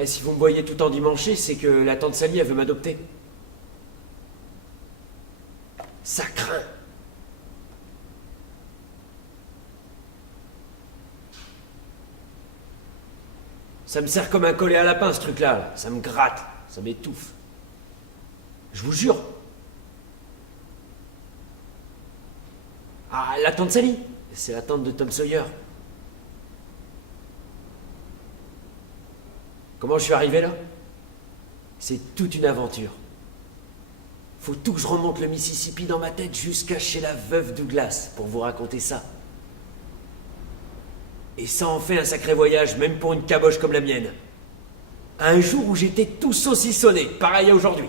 Eh, si vous me voyez tout endimanché, c'est que la tante Sally, elle veut m'adopter. Ça craint. Ça me sert comme un collet à lapin, ce truc-là. Là. Ça me gratte, ça m'étouffe. Je vous jure. Ah, la tante Sally. C'est la tante de Tom Sawyer. Comment je suis arrivé là? C'est toute une aventure. Faut tout que je remonte le Mississippi dans ma tête jusqu'à chez la veuve Douglas pour vous raconter ça. Et ça en fait un sacré voyage, même pour une caboche comme la mienne. Un jour où j'étais tout saucissonné, pareil à aujourd'hui.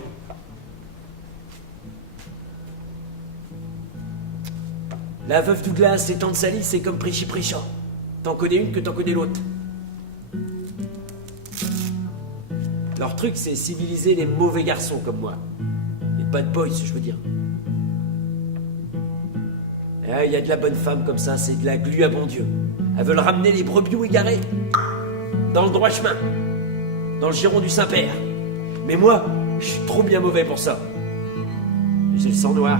La veuve Douglas et tante Sally, c'est comme Prichy-Prichat. T'en connais une que t'en connais l'autre. Leur truc, c'est civiliser les mauvais garçons comme moi. Les bad boys, je veux dire. Il y a de la bonne femme comme ça, c'est de la glu à bon Dieu. Elles veulent ramener les brebis égarés dans le droit chemin, dans le giron du Saint-Père. Mais moi, je suis trop bien mauvais pour ça. J'ai le sang noir.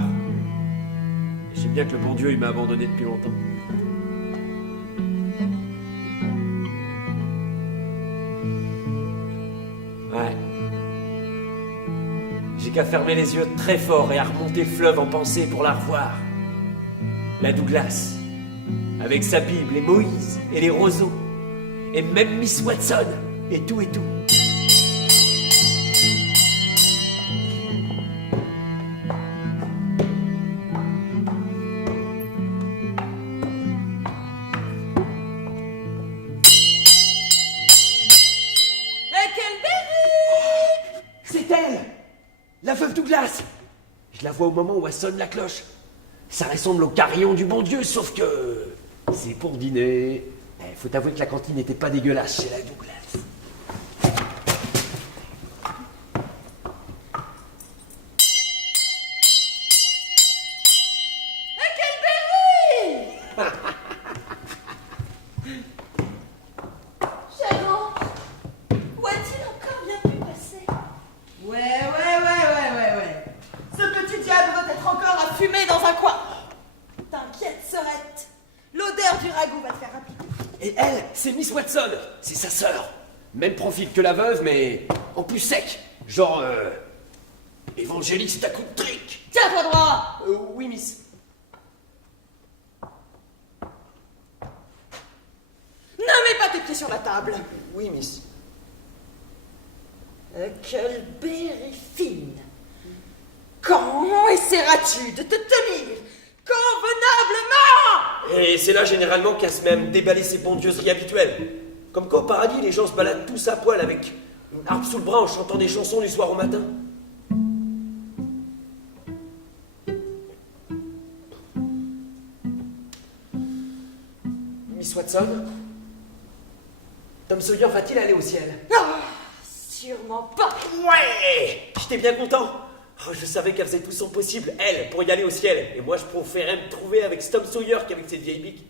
Je sais bien que le bon Dieu, il m'a abandonné depuis longtemps. Ouais. J'ai qu'à fermer les yeux très fort et à remonter le fleuve en pensée pour la revoir. La Douglas, avec sa Bible et Moïse et les roseaux, et même Miss Watson, et tout et tout. C'est elle, la veuve Douglas. Je la vois au moment où elle sonne la cloche. Ça ressemble au carillon du bon Dieu, sauf que c'est pour dîner. Faut avouer que la cantine n'était pas dégueulasse chez la Douglas. Charmant, où a-t-il encore bien pu passer? Ouais. Ce petit diable doit être encore à fumer dans un coin. T'inquiète, Sorette. L'odeur du ragoût va te faire rapide. Et elle, c'est Miss Watson. C'est sa sœur. Même profil que la veuve, mais en plus sec. Genre, évangéliste à coup de trick. Tiens-toi droit. Oui, Miss. Ne mets pas tes pieds sur la table. Oui, Miss. Huckleberry Finn. Quand essaieras-tu de te tenir convenablement? Et c'est là généralement qu'elle se met à me déballer ses bondieuseries habituelles. Comme qu'au paradis, les gens se baladent tous à poil avec une harpe sous le bras en chantant des chansons du soir au matin. Miss Watson, Tom Sawyer va-t-il aller au ciel? Ah, sûrement pas. Ouais! J'étais bien content. Oh, je savais qu'elle faisait tout son possible, elle, pour y aller au ciel. Et moi, je préférais me trouver avec Tom Sawyer qu'avec cette vieille bique.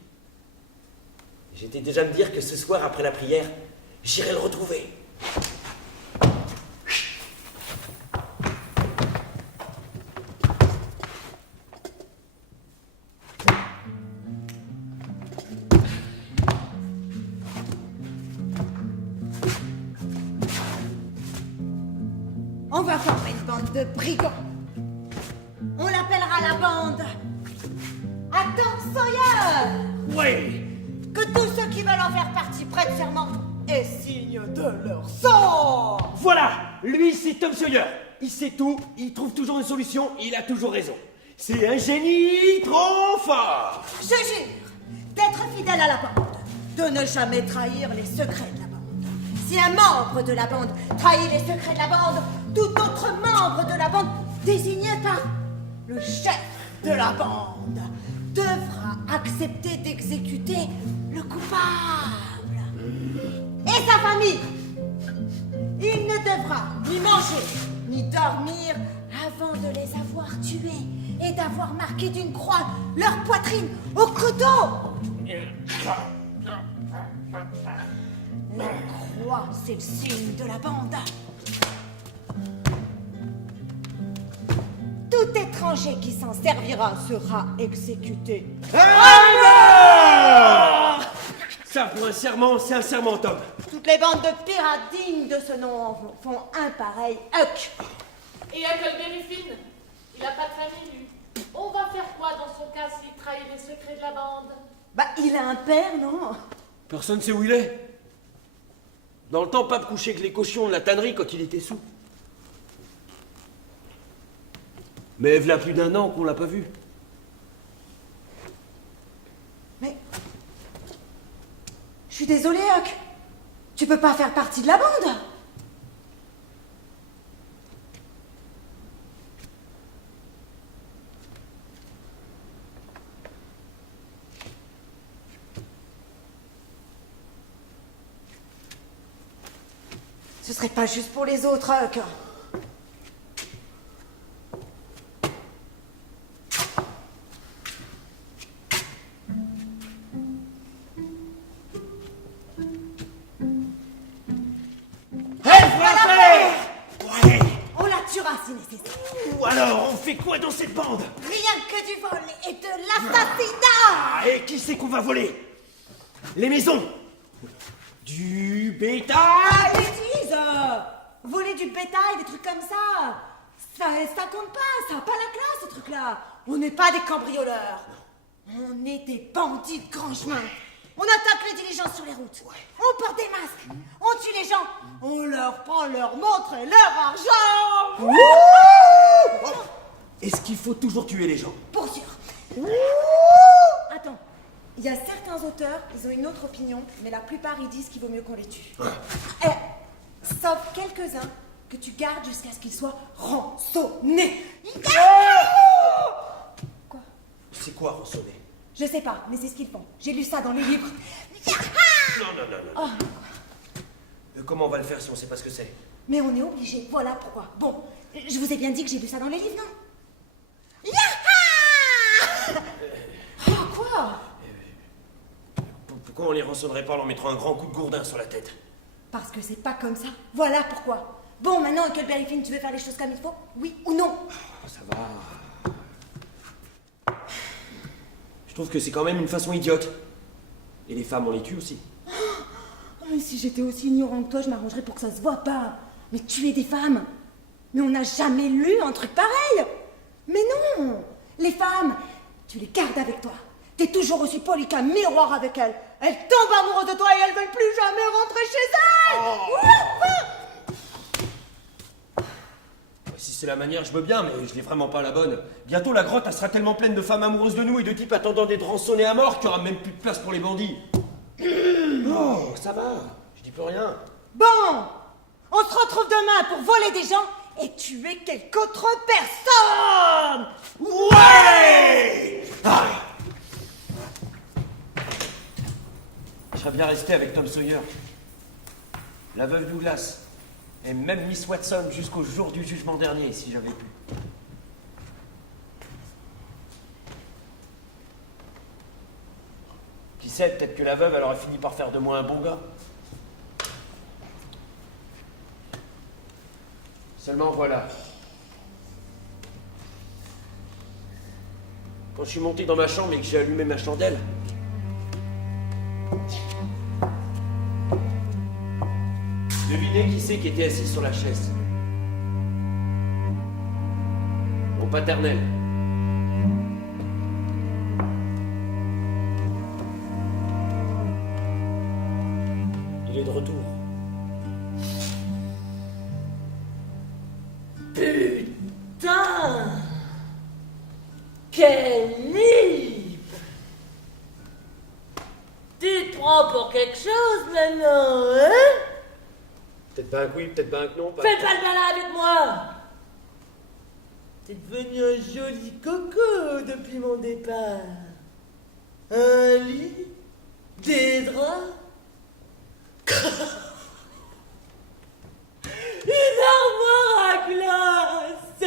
J'étais déjà me dire que ce soir, après la prière, j'irai le retrouver. On va former une bande de brigands. On l'appellera la bande à Tom Sawyer. Ouais! Que tous ceux qui veulent en faire partie prêtent serment et signent de leur sang. Voilà! Lui, c'est Tom Sawyer. Il sait tout, il trouve toujours une solution, il a toujours raison. C'est un génie trop fort! Je jure d'être fidèle à la bande, de ne jamais trahir les secrets de la bande. Si un membre de la bande trahit les secrets de la bande, tout autre membre de la bande désigné par le chef de la bande devra accepter d'exécuter le coupable. Et sa famille. Il ne devra ni manger, ni dormir avant de les avoir tués et d'avoir marqué d'une croix leur poitrine au couteau. La croix, c'est le signe de la bande. Tout étranger qui s'en servira sera exécuté. Ça, pour un serment, c'est un serment, Tom. Toutes les bandes de pirates dignes de ce nom en font un pareil Huck. Et Huckleberry Finn, il a pas de famille, lui. On va faire quoi dans son cas s'il trahit les secrets de la bande? Bah, il a un père, non? Personne sait où il est. Dans le temps, Pape couchait avec les cochons de la tannerie quand il était sous. Mais voilà plus d'1 an qu'on l'a pas vu. Mais... Je suis désolée, Huck. Tu peux pas faire partie de la bande. Ce serait pas juste pour les autres, Huck. On la tuera si nécessaire. Ou alors, on fait quoi dans cette bande? Rien que du vol et de l'assassinat. Ah, et qui c'est qu'on va voler? Les maisons? Du bétail? Ah, ils disent voler du bétail, des trucs comme ça. Ça compte pas, ça a pas la classe, ce truc-là. On n'est pas des cambrioleurs. On est des bandits de grand chemin. On attaque les diligences sur les routes. On porte des masques. On tue les gens. On leur prend leur montre et leur argent. Oh, est-ce qu'il faut toujours tuer les gens? Pour sûr. Attends. Il y a certains auteurs, ils ont une autre opinion, mais la plupart ils disent qu'il vaut mieux qu'on les tue. Sauf quelques-uns que tu gardes jusqu'à ce qu'ils soient rançonnés. Quoi? C'est quoi rançonner? Je sais pas, mais c'est ce qu'ils font. J'ai lu ça dans les livres. Non. Comment on va le faire si on sait pas ce que c'est? Mais on est obligé, voilà pourquoi. Bon, je vous ai bien dit que j'ai lu ça dans les livres, non? Quoi? Pourquoi on les rançonnerait pas en leur mettant un grand coup de gourdin sur la tête? Parce que c'est pas comme ça. Voilà pourquoi. Bon, maintenant, Huckleberry Finn, tu veux faire les choses comme il faut? Oui ou non? Ça va. Je trouve que c'est quand même une façon idiote. Et les femmes, on les tue aussi. Mais si j'étais aussi ignorant que toi, je m'arrangerais pour que ça se voit pas. Mais tuer des femmes? Mais on n'a jamais lu un truc pareil. Mais non. Les femmes, tu les gardes avec toi. T'es toujours aussi poli qu'un miroir avec elles. Elles tombent amoureuses de toi et elles veulent plus jamais rentrer chez elles. Si c'est la manière, je veux bien, mais je l'ai vraiment pas la bonne. Bientôt, la grotte, elle sera tellement pleine de femmes amoureuses de nous et de types attendant d'être rançonnés à mort qu'il y aura même plus de place pour les bandits. Oh, ça va. Je dis plus rien. Bon, on se retrouve demain pour voler des gens et tuer quelque autre personne. Ouais! Ah. Je serais bien resté avec Tom Sawyer, la veuve Douglas, et même Miss Watson jusqu'au jour du jugement dernier, si j'avais pu. Qui sait, peut-être que la veuve, elle aurait fini par faire de moi un bon gars. Seulement voilà. Quand je suis monté dans ma chambre et que j'ai allumé ma chandelle, devinez qui c'est qui était assis sur la chaise. Mon paternel. Il est de retour. Putain! Quel livre! Tu te prends pour quelque chose maintenant, hein? Peut-être pas un oui, peut-être pas un non. Fais pas le malin avec moi! T'es devenu un joli coco depuis mon départ. Un lit, des draps, une armoire à glace,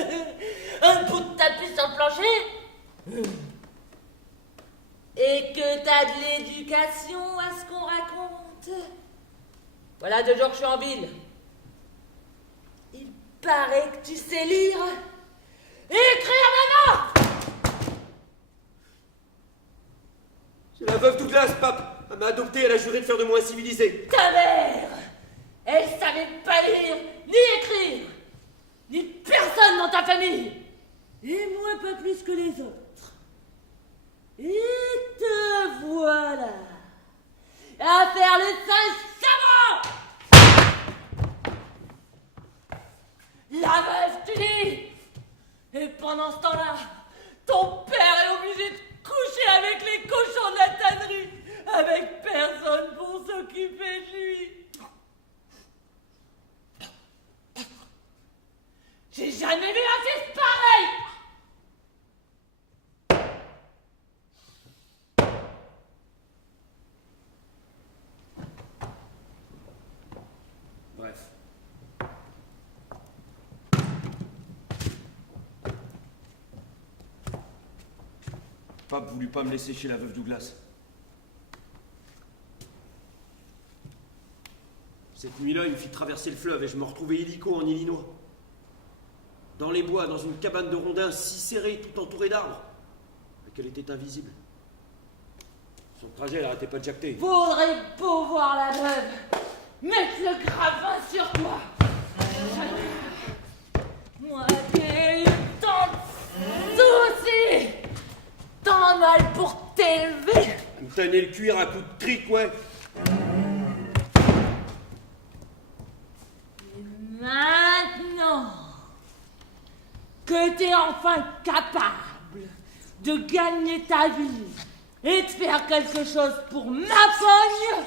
un bout de tapis sur le plancher. Et que t'as de l'éducation à ce qu'on raconte. Voilà 2 jours que je suis en ville. Il paraît que tu sais lire et écrire maman. C'est la veuve Douglas, pape. Elle m'a adopté, elle a juré de faire de moi un civilisé. Ta mère, elle savait pas lire, ni écrire, ni personne dans ta famille. Et moi pas plus que les autres. Et te voilà à faire le sage savant. La veuve, tu dis. Et pendant ce temps-là, ton père est obligé de coucher avec les cochons de la tannerie, avec personne pour s'occuper de lui. J'ai jamais vu un fils pareil. Bref. Pape voulut pas me laisser chez la veuve Douglas. Cette nuit-là, il me fit traverser le fleuve et je me retrouvais illico en Illinois. Dans les bois, dans une cabane de rondins si serrée, tout entourée d'arbres, qu'elle était invisible. Son trajet, elle arrêtait pas de jacter. Faudrait beau voir la veuve mettre le grappin sur toi. Moi qui ai eu tant de soucis, tant mal pour t'élever. Elle me tenait le cuir à coups de cric, ouais. Et maintenant que t'es enfin capable de gagner ta vie et de faire quelque chose pour ma pogne,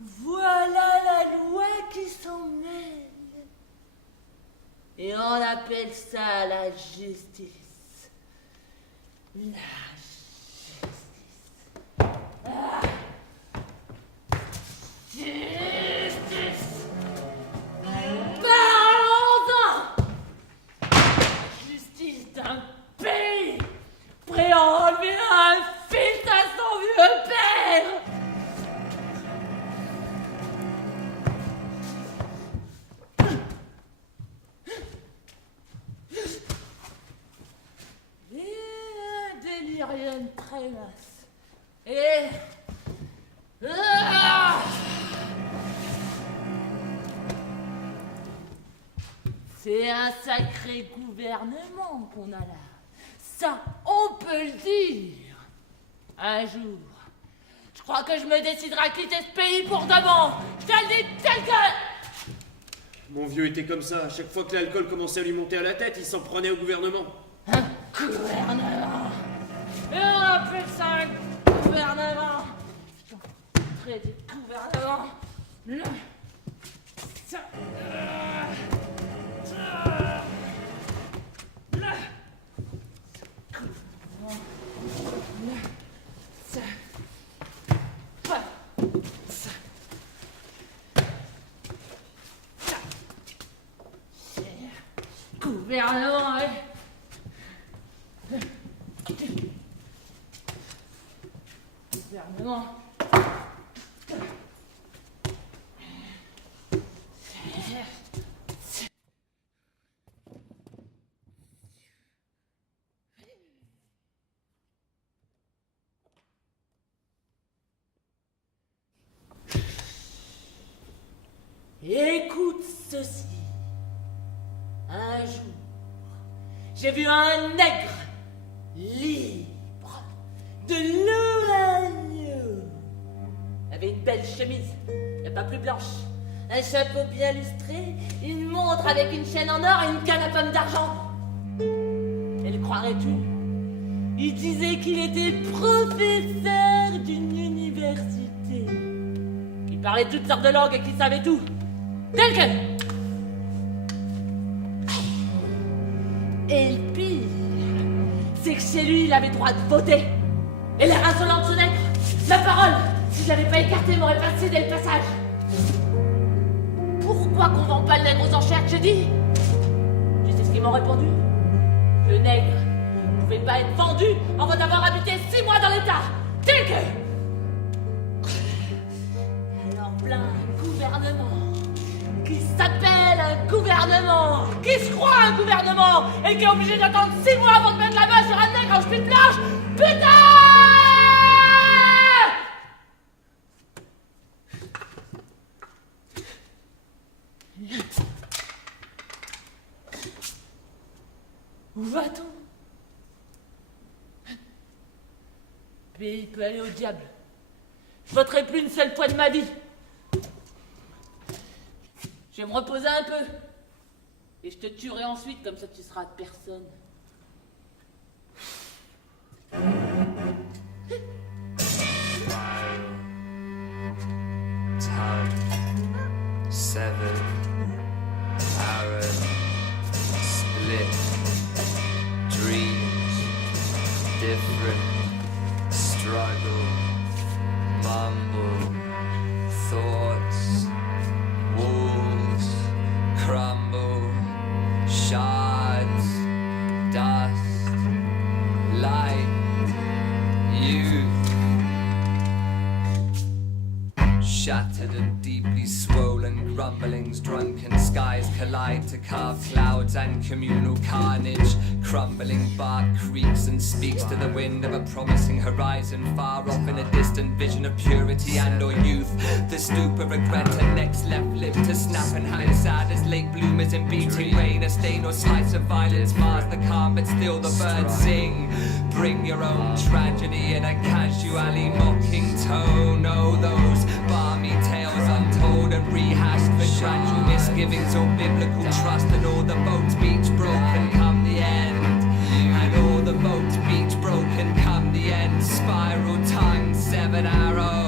voilà la loi qui s'en mêle. Et on appelle ça la justice. La justice. Ah. Justice. Parlons-en. Justice d'un pays prêt à enlever un fils à son vieux père. Et un délirium trémasse. Et... Ah. C'est un sacré gouvernement qu'on a là. Ça, on peut le dire. Un jour, je crois que je me déciderai à quitter ce pays pour de bon. Je te le dis tel que... Mon vieux était comme ça. À chaque fois que l'alcool commençait à lui monter à la tête, il s'en prenait au gouvernement. Un gouvernement. Et on appelle ça un gouvernement. J'en ferai des gouvernements. Ça... Gouvernement, ouais. Gouvernement. Écoute ceci. Un jour, j'ai vu un nègre libre de l'Ohio. Il avait une belle chemise, et pas plus blanche, un chapeau bien lustré, une montre avec une chaîne en or et une canne à pomme d'argent. Et le croirais-tu? Il disait qu'il était professeur d'une université. Il parlait toutes sortes de langues et qu'il savait tout. Tel que... Et le pire, c'est que chez lui, il avait droit de voter. Et l'air insolent de ce nègre, ma parole, si je l'avais pas écarté, m'aurait pas cédé le passage. Pourquoi qu'on vend pas le nègre aux enchères que j'ai dit? Tu sais ce qu'ils m'ont répondu? Le nègre ne pouvait pas être vendu avant d'avoir habité 6 mois dans l'État. Tel que... Alors plein gouvernement. Qui se croit un gouvernement et qui est obligé d'attendre 6 mois avant de mettre la main sur un nègre en cheville blanche? Putain! Où va-t-on? Le pays peut aller au diable. Je voterai plus une seule fois de ma vie. Je vais me reposer un peu. Et je te tuerai ensuite, comme ça tu seras personne. Tongue, severed, arrow, split, dreams, different, struggle, mumble, thoughts, walls, crumble, shards, dust, light, youth. Shattered and deeply swollen grumblings, drunken skies collide to carve clouds and communal carnage. Crumbling bark creaks and speaks to the wind of a promising horizon far off in a distant vision of purity and or youth. The stoop of regret and next left lip to snap and hang sad as late bloomers in beating rain. A stain or slice of violence mars the calm, but still the birds sing. Bring your own tragedy in a casually mocking tone. Oh, those balmy tales untold and rehashed for gradual misgivings or biblical trust. And all the boats beach broken come the end. And all the boats beach broken come the end. Spiral tongue, severed arrow.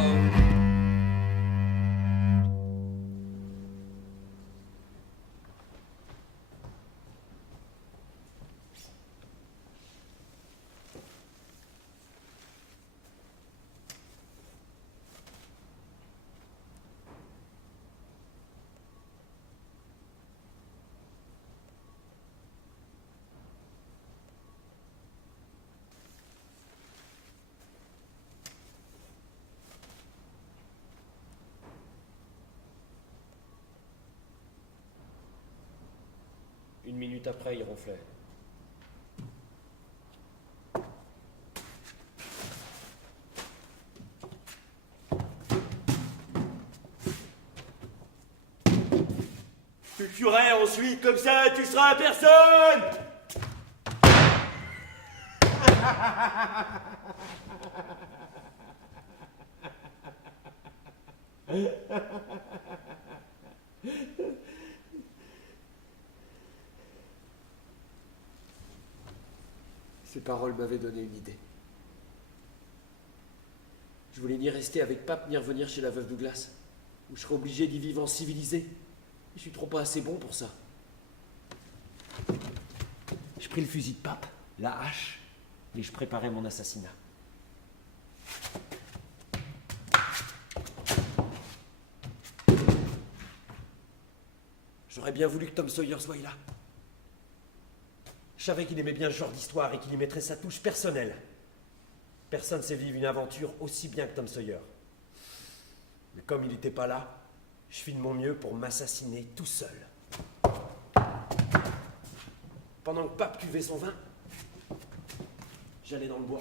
Une minute après, il ronflait. Tu tuerais ensuite, comme ça, tu seras à personne! Ces paroles m'avaient donné une idée. Je voulais ni rester avec Pape, ni revenir chez la veuve Douglas, où je serais obligé d'y vivre en civilisé. Je suis trop pas assez bon pour ça. Je pris le fusil de Pape, la hache, et je préparais mon assassinat. J'aurais bien voulu que Tom Sawyer soit là. Je savais qu'il aimait bien ce genre d'histoire et qu'il y mettrait sa touche personnelle. Personne ne sait vivre une aventure aussi bien que Tom Sawyer. Mais comme il n'était pas là, je fis de mon mieux pour m'assassiner tout seul. Pendant que Pape cuvait son vin, j'allais dans le bois.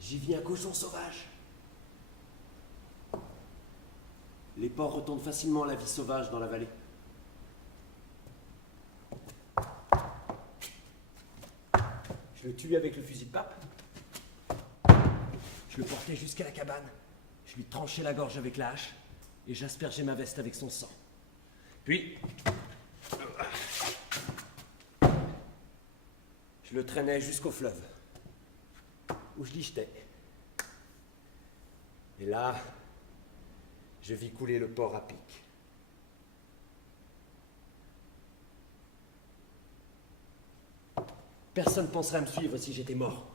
J'y vis un cochon sauvage. Les porcs retournent facilement à la vie sauvage dans la vallée. Je le tuais avec le fusil de Pape. Je le portais jusqu'à la cabane. Je lui tranchais la gorge avec la hache et j'aspergeais ma veste avec son sang. Puis, je le traînais jusqu'au fleuve, où je l'y jetais. Et là, je vis couler le porc à pic. Personne ne penserait à me suivre si j'étais mort.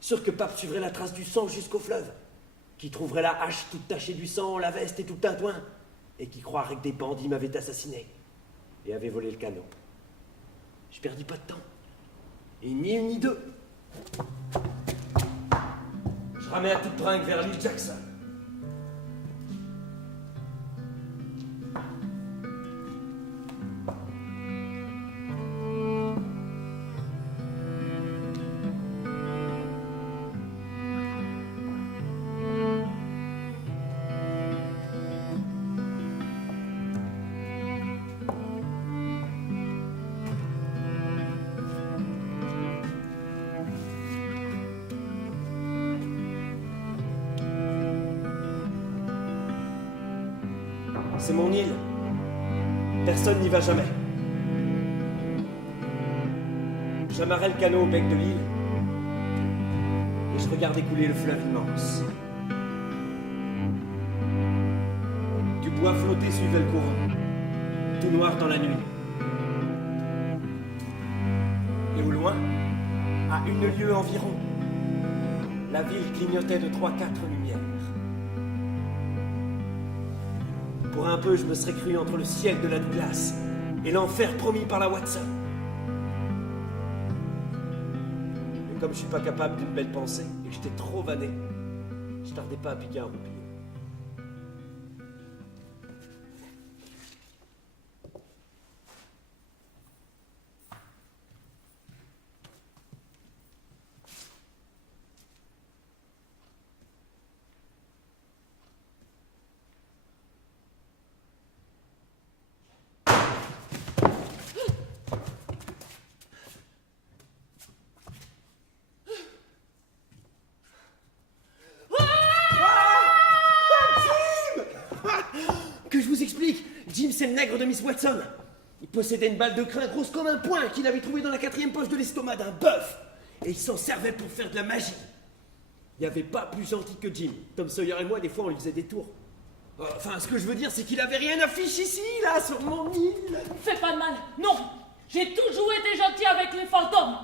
Sûr que Pape suivrait la trace du sang jusqu'au fleuve, qui trouverait la hache toute tachée du sang, la veste et tout le tintouin. et qui croiraient que des bandits m'avaient assassiné et avaient volé le canot. Je perdis pas de temps. Et ni une ni deux. Je ramais à toute brinque vers l'île Jackson. C'est mon île. Personne n'y va jamais. J'amarrais le canot au bec de l'île et je regardais couler le fleuve immense. Du bois flotté suivait le courant, tout noir dans la nuit. Et au loin, à 1 lieue environ, la ville clignotait de 3-4 lumières. Pour un peu, je me serais cru entre le ciel de la Douglas et l'enfer promis par la Watson. Mais comme je suis pas capable d'une belle pensée et que j'étais trop vanné, je tardais pas à piquer un roupillon. Que je vous explique, Jim, c'est le nègre de Miss Watson. Il possédait une balle de crin grosse comme un poing qu'il avait trouvée dans la 4e poche de l'estomac d'un bœuf. Et il s'en servait pour faire de la magie. Il n'y avait pas plus gentil que Jim. Tom Sawyer et moi, des fois, on lui faisait des tours. Enfin, ce que je veux dire, c'est qu'il avait rien à fiche ici, là, sur mon île. Fais pas de mal, non. J'ai toujours été gentil avec les fantômes.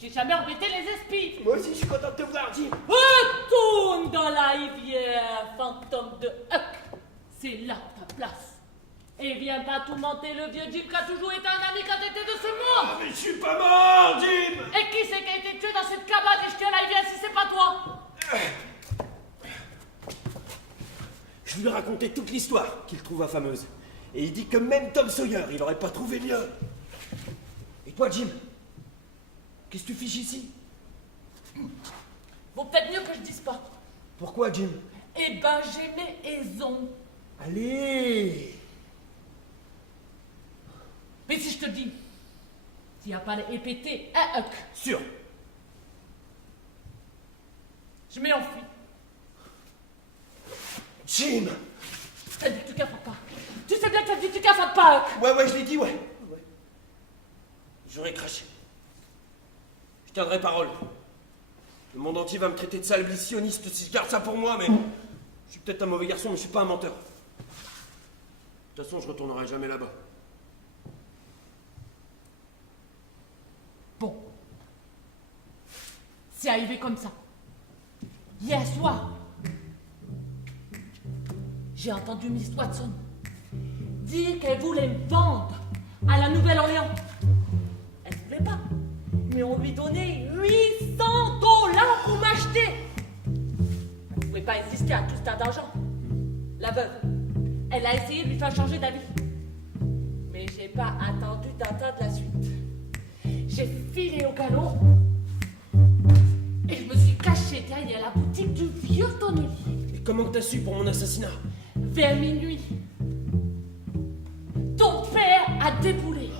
J'ai jamais embêté les esprits. Moi aussi, je suis content de te voir, Jim. Retourne dans la rivière, fantôme de Huck. C'est là ta place. Et viens pas tourmenter le vieux Jim qui a toujours été un ami quand t'étais de ce monde. Ah, mais je suis pas mort, Jim. Et qui c'est qui a été tué dans cette cabane et jeté à la rivière si c'est pas toi? Je lui ai raconté toute l'histoire qu'il trouva fameuse. Et il dit que même Tom Sawyer, il aurait pas trouvé mieux. Et toi, Jim? Qu'est-ce que tu fiches ici? Vaut peut-être mieux que je dise pas. Pourquoi, Jim? Eh ben, j'ai mes raisons. Allez! Mais si je te dis, s'il n'y a pas répété un Huck, Sûr. je m'enfuis. Jim! T'as dit que tu capotes pas. Tu sais bien que t'as dit que tu capotes pas, Huck. Ouais, je l'ai dit, ouais. J'aurais craché. Je tiendrai parole. Le monde entier va me traiter de sale sioniste si je garde ça pour moi, mais... Je suis peut-être un mauvais garçon, mais je suis pas un menteur. De toute façon, je retournerai jamais là-bas. Bon. C'est arrivé comme ça. Hier soir, j'ai entendu Miss Watson dire qu'elle voulait me vendre à la Nouvelle-Orléans. Elle ne voulait pas, mais on lui donnait $800 pour m'acheter. Elle ne pouvait pas insister à tout ce tas d'argent. La veuve, elle a essayé de lui faire changer d'avis. Mais j'ai pas attendu d'entendre la suite. J'ai filé au galop et je me suis cachée derrière la boutique du vieux tonnelier. Et comment t'as su pour mon assassinat? Vers minuit, ton père a déboulé.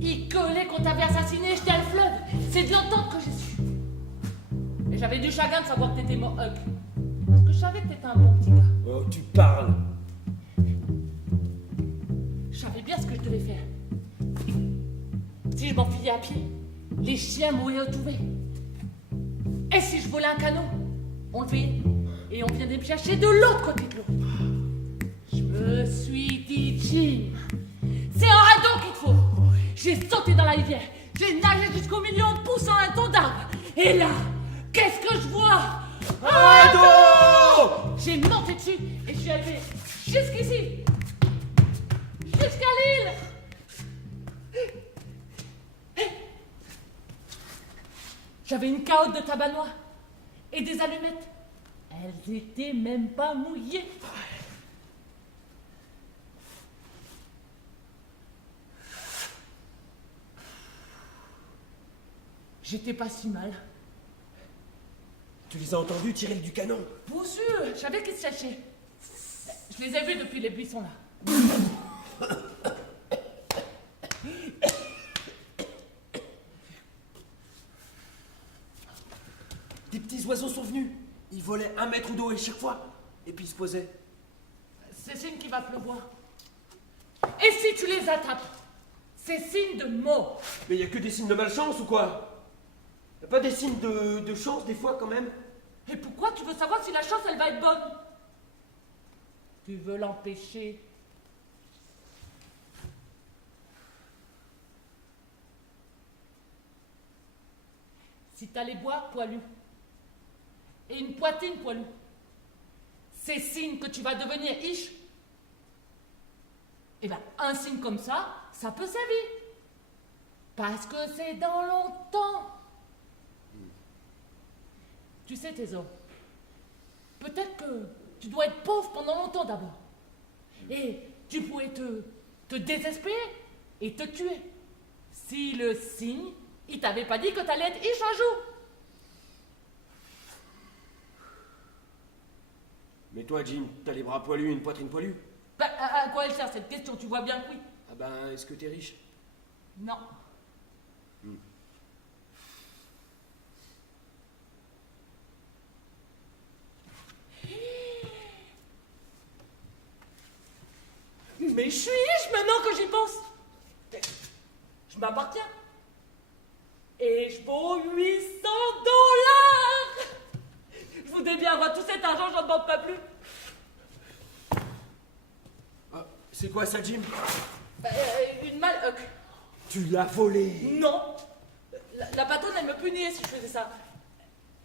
Il gueulait qu'on t'avait assassiné et jeté à le fleuve. C'est de l'entendre que j'ai su. Et j'avais du chagrin de savoir que t'étais mort, Huck. Parce que je savais que t'étais un bon petit gars. Oh, tu parles. Je savais bien ce que je devais faire. Si je m'enfuyais à pied, les chiens m'auraient retrouvé. Et si je volais un canot, on le fait et on viendrait me chercher de l'autre côté de l'eau. Je me suis dit, Jim, c'est un radeau qu'il te faut. J'ai sauté dans la rivière, j'ai nagé jusqu'au milieu en poussant un ton d'arbre. Et là, qu'est-ce que je vois? Radeau! J'ai monté dessus et je suis arrivé jusqu'ici. ville. J'avais une cahotte de tabac noir et des allumettes. Elles étaient même pas mouillées. J'étais pas si mal. Tu les as entendus tirer du canon? Bien sûr, je savais qu'ils se cherchaient. Je les ai vus depuis les buissons là. Des petits oiseaux sont venus. Ils volaient 1 mètre ou 2 à chaque fois. Et puis ils se posaient. C'est signe qu'il va pleuvoir. Et si tu les attrapes, c'est signe de mort. Mais y a que des signes de malchance ou quoi? Y a pas des signes de chance des fois quand même? Et pourquoi tu veux savoir si la chance elle va être bonne? Tu veux l'empêcher. Si t'as les bois poilus et une poitrine poilue, c'est signe que tu vas devenir riche. Eh ben, un signe comme ça peut servir. Parce que c'est dans longtemps. Tu sais, Théso, peut-être que tu dois être pauvre pendant longtemps d'abord. Et tu pourrais te désespérer et te tuer. Si le signe, il t'avait pas dit que t'allais être riche un jour. Mais toi, Jim, t'as les bras poilus et une poitrine poilue? Ben, à quoi elle sert cette question? Tu vois bien que oui. Ah ben, est-ce que t'es riche? Non. Mais je suis riche maintenant que j'y pense. Je m'appartiens. Et je vaux 800 $. Je voudrais bien avoir tout cet argent, j'en demande pas plus. Ah, c'est quoi ça, Jim? Une malheuc. Tu l'as volé. Non. La patronne, elle me punissait si je faisais ça.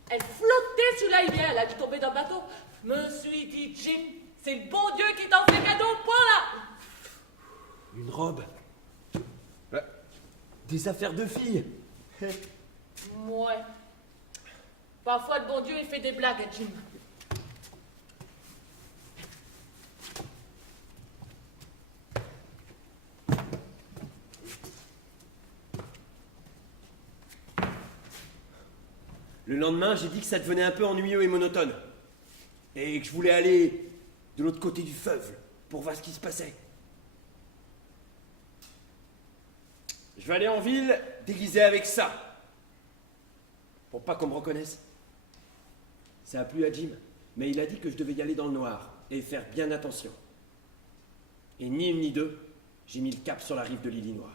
Elle flottait sur la rivière, elle a dû tomber dans le bateau. Je me suis dit, Jim, c'est le bon Dieu qui t'en fait cadeau, point là. Une robe. Des affaires de filles. Ouais. Parfois, le bon Dieu, il fait des blagues, Jim. Le lendemain, j'ai dit que ça devenait un peu ennuyeux et monotone. Et que je voulais aller de l'autre côté du fleuve pour voir ce qui se passait. Je vais aller en ville déguisé avec ça. Pour pas qu'on me reconnaisse. Ça a plu à Jim, mais il a dit que je devais y aller dans le noir et faire bien attention. Et ni une ni deux, j'ai mis le cap sur la rive de l'Illinois.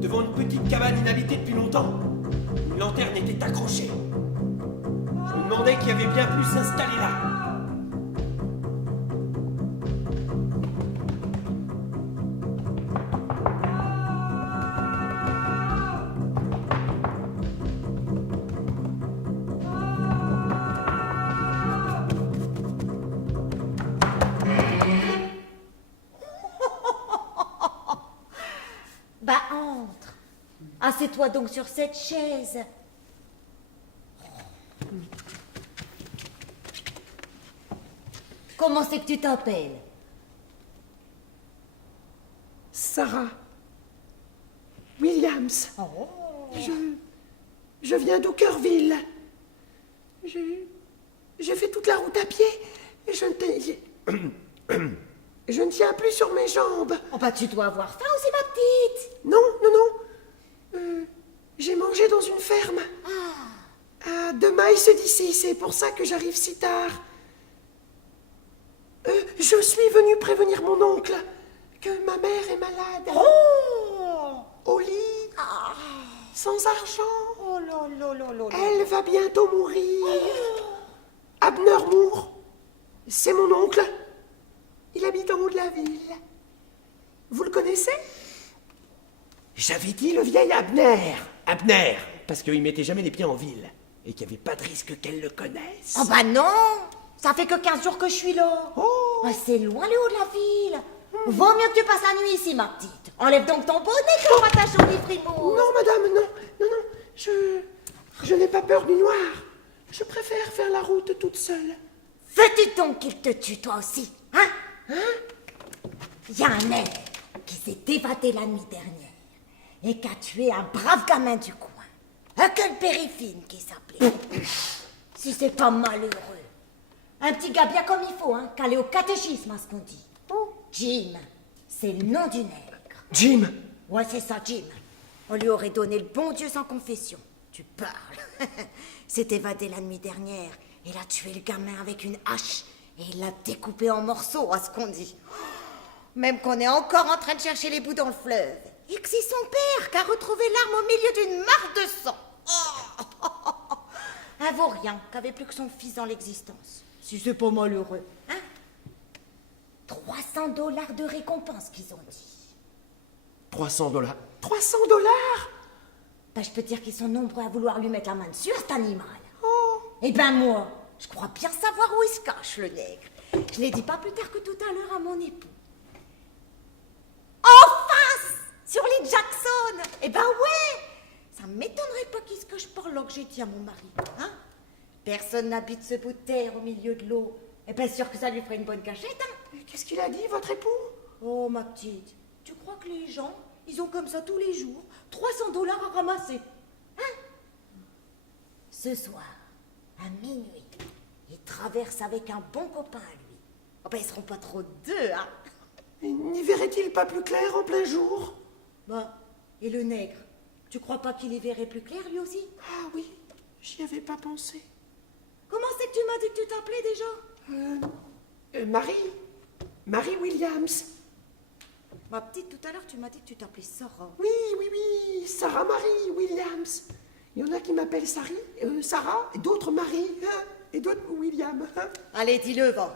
Devant une petite cabane inhabitée depuis longtemps, une lanterne était accrochée. Je me demandais qui avait bien pu s'installer là. Bah entre. Assieds-toi donc sur cette chaise. Comment c'est que tu t'appelles? Sarah Williams. Oh. Je viens d'Hookerville. J'ai fait toute la route à pied et je ne tiens plus sur mes jambes. Oh bah tu dois avoir faim aussi, ma petite. Non, non, non. J'ai mangé dans une ferme. À 2 miles d'ici, c'est pour ça que j'arrive si tard. Je suis venu prévenir mon oncle que ma mère est malade. Oh, Au lit, sans argent. oh là là là là. Elle va bientôt mourir. Abner Moore, c'est mon oncle. Il habite en haut de la ville. Vous le connaissez? J'avais dit le vieil Abner. Abner, parce qu'il mettait jamais les pieds en ville. Et qu'il n'y avait pas de risque qu'elle le connaisse. Oh bah non, ça fait que 15 jours que je suis là. Oh. C'est loin le haut de la ville. Vaut mieux que tu passes la nuit ici, ma petite. Enlève donc ton bonnet que on va ta jolie frimousse. Non, madame, non, non, non. Je n'ai pas peur du noir. Je préfère faire la route toute seule. Veux-tu donc qu'il te tue toi aussi, hein? Y a un nègre qui s'est évadé la nuit dernière et qui a tué un brave gamin du coin. Quelle périphine qui s'appelait. Si c'est pas malheureux. Un petit gars bien comme il faut, hein, calé au catéchisme à ce qu'on dit. Jim, c'est le nom du nègre. Jim. Ouais, c'est ça, Jim. On lui aurait donné le bon Dieu sans confession. Tu parles. S'est évadé la nuit dernière. Il a tué le gamin avec une hache et il l'a découpé en morceaux, à ce qu'on dit. Même qu'on est encore en train de chercher les bouts dans le fleuve. Et que c'est son père qui a retrouvé l'arme au milieu d'une mare de sang. Un vaurien qui avait plus que son fils dans l'existence. Si c'est pas malheureux, hein? $300 de récompense qu'ils ont dit. $300. $300? Ben, je peux dire qu'ils sont nombreux à vouloir lui mettre la main dessus, cet animal. Eh ben moi, je crois bien savoir où il se cache, le nègre. Je l'ai dit pas plus tard que tout à l'heure à mon époux. En face, sur l'île Jackson. Eh ben ouais, ça m'étonnerait pas qu'il se cache par là que j'ai dit à mon mari. Hein? Personne n'habite ce bout de terre au milieu de l'eau. Eh ben sûr que ça lui ferait une bonne cachette, hein? Qu'est-ce qu'il a dit, votre époux? Oh, ma petite, tu crois que les gens, ils ont comme ça tous les jours $300 à ramasser? Hein? Ce soir, à minuit, il traverse avec un bon copain à lui. Oh ben, ils seront pas trop deux, hein? N'y verrait-il pas plus clair en plein jour? Bah, et le nègre, tu crois pas qu'il y verrait plus clair, lui aussi? Ah oui, j'y avais pas pensé. Comment c'est que tu m'as dit que tu t'appelais déjà? Marie Williams. Ma petite, tout à l'heure, tu m'as dit que tu t'appelais Sarah. Oui, oui, oui, Sarah Marie Williams. Il y en a qui m'appellent Sarah, et d'autres Marie, et d'autres William. Allez, dis-le, va.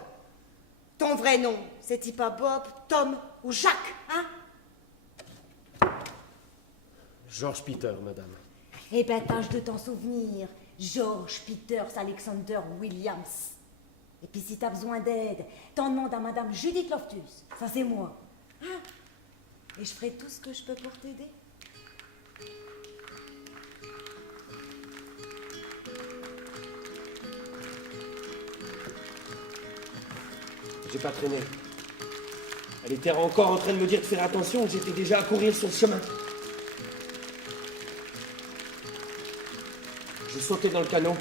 Ton vrai nom, c'est-il pas Bob, Tom ou Jacques, hein? George Peter, madame. Eh ben, tâche de t'en souvenir. George Peters Alexander Williams. Et puis si t'as besoin d'aide, t'en demandes à madame Judith Loftus. Ça, c'est moi. Hein? Et je ferai tout ce que je peux pour t'aider. J'ai pas traîné. Elle était encore en train de me dire de faire attention, j'étais déjà à courir sur le chemin. J'ai sauté dans le canot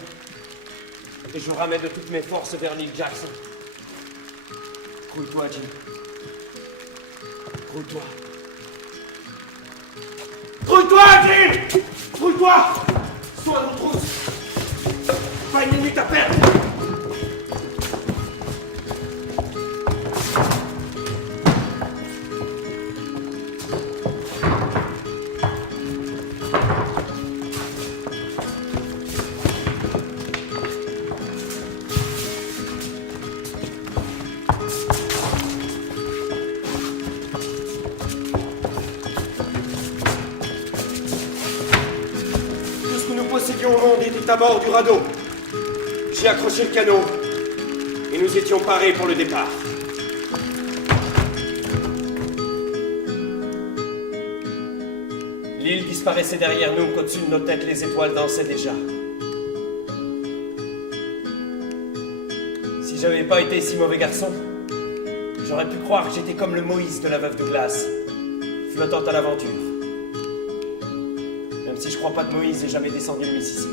et je ramais de toutes mes forces vers l'île Jackson. Grouille-toi, Jim. Grouille-toi. Grouille-toi, Jim! Grouille-toi! Sois à nos trousses. Pas une minute à perdre. Au monde était à bord du radeau. J'ai accroché le canot et nous étions parés pour le départ. L'île disparaissait derrière nous, qu'au-dessus de nos têtes les étoiles dansaient déjà. Si j'avais pas été si mauvais garçon, j'aurais pu croire que j'étais comme le Moïse de la veuve de glace, flottant à l'aventure. Même si je crois pas que Moïse ait jamais descendu le Mississippi.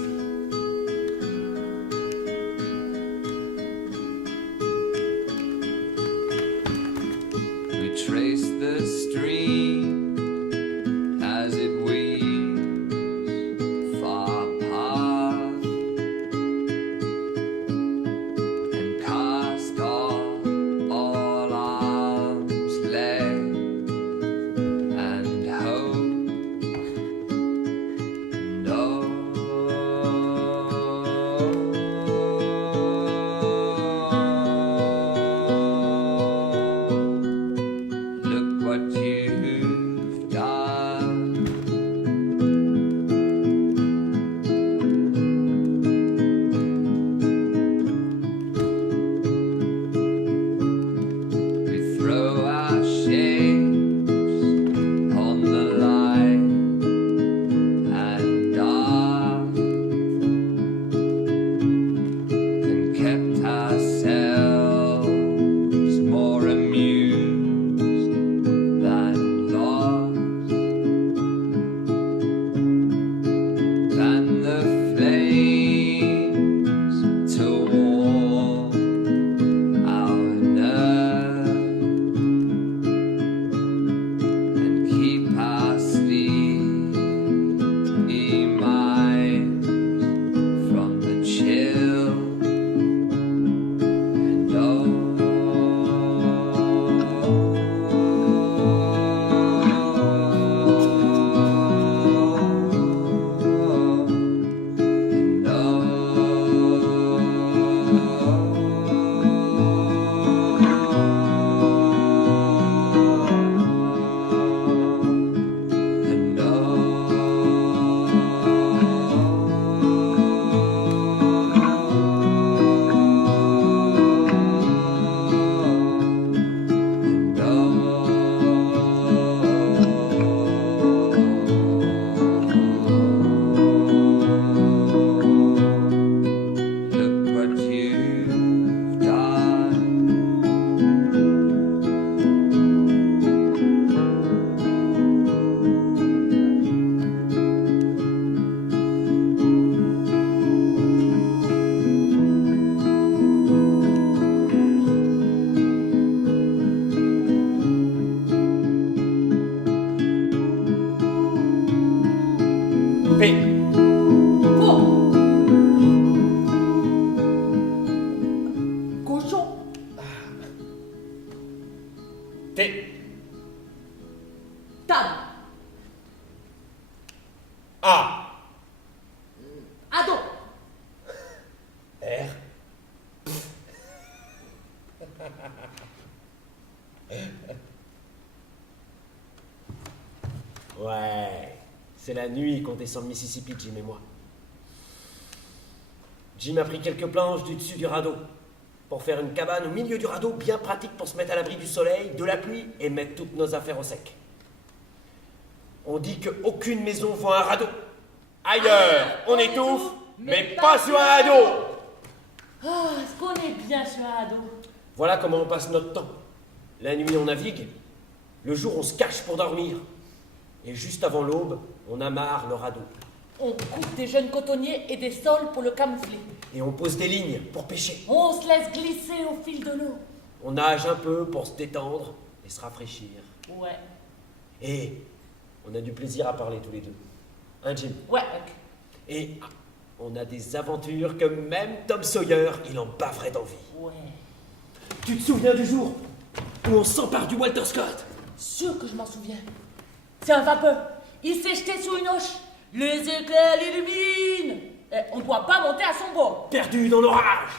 trace the stream as it weaves far past and cast off all arms left and hope and look what you've done. We throw our shapes on the line and dark and kept ourselves more amused than lost, than the flames to warm our nerves and keep our sleepy minds from the chill and look what you've done. P. Oh. Cochon. T. Table. A. Ado. R. Ouais, c'est la nuit qu'on descend le Mississippi, Jim et moi. Jim a pris quelques planches du dessus du radeau pour faire une cabane au milieu du radeau, bien pratique pour se mettre à l'abri du soleil, de la pluie et mettre toutes nos affaires au sec. On dit qu'aucune maison vaut un radeau. Ailleurs, on étouffe, mais pas sur un radeau. Ah, est-ce qu'on est bien sur un ado? Voilà comment on passe notre temps. La nuit, on navigue. Le jour, on se cache pour dormir. Et juste avant l'aube, on amarre le radeau. On coupe des jeunes cotonniers et des sols pour le camoufler. Et on pose des lignes pour pêcher. On se laisse glisser au fil de l'eau. On nage un peu pour se détendre et se rafraîchir. Ouais. Et on a du plaisir à parler tous les deux. Hein, Jim? Ouais. Et on a des aventures que même Tom Sawyer, il en bavrait d'envie. Ouais. Tu te souviens du jour où on s'empare du Walter Scott? Sûr que je m'en souviens. C'est un vapeur. Il s'est jeté sous une hoche. Les éclairs l'illuminent. On ne doit pas monter à son bord. Perdu dans l'orage.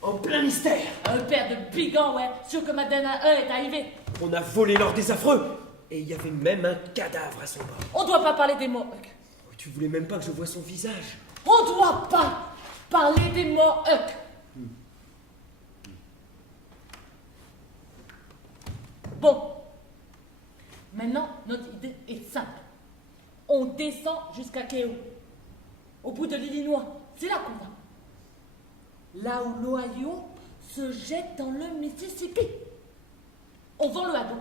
En plein mystère. Un père de brigands, ouais. Sûr que Madonna 1 est arrivé. On a volé l'or des affreux. Et il y avait même un cadavre à son bord. On doit pas parler des morts, Huck. Tu voulais même pas que je voie son visage. On doit pas parler des morts, Huck. Bon. Maintenant, notre idée est simple. On descend jusqu'à Kew. Au bout de l'Illinois. C'est là qu'on va. Là où l'Ohio se jette dans le Mississippi. On vend le radeau.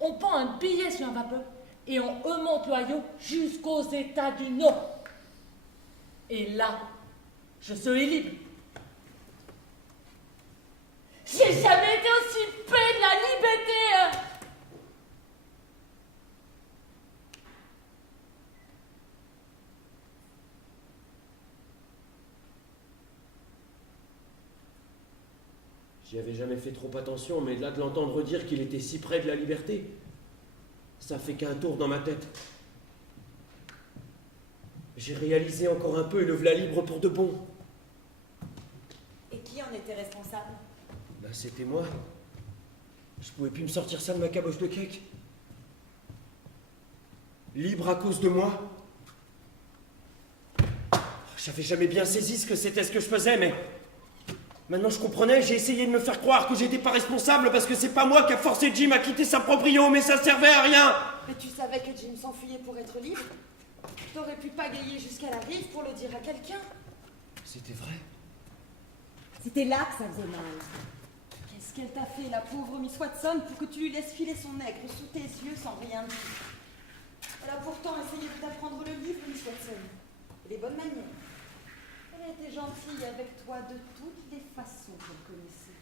On prend un billet sur un vapeur et on remonte l'Ohio jusqu'aux États du Nord. Et là, je serai libre. J'ai jamais été aussi près de la liberté. J'y avais jamais fait trop attention, mais là de l'entendre dire qu'il était si près de la liberté, ça fait qu'un tour dans ma tête. J'ai réalisé encore un peu et le v'là libre pour de bon. Et qui en était responsable? Bah c'était moi. Je pouvais plus me sortir ça de ma caboche de cake. Libre à cause de moi. J'avais jamais bien saisi ce que c'était ce que je faisais, mais maintenant je comprenais, j'ai essayé de me faire croire que j'étais pas responsable parce que c'est pas moi qui a forcé Jim à quitter sa proprio, mais ça servait à rien. Mais tu savais que Jim s'enfuyait pour être libre? T'aurais pu pagayer jusqu'à la rive pour le dire à quelqu'un. C'était vrai. C'était là que ça faisait mal. Qu'est-ce qu'elle t'a fait, la pauvre Miss Watson, pour que tu lui laisses filer son nègre sous tes yeux sans rien dire? Elle a pourtant essayé de t'apprendre le livre, Miss Watson, et les bonnes manières. Elle a été gentille avec toi de toutes les façons qu'elle connaissait.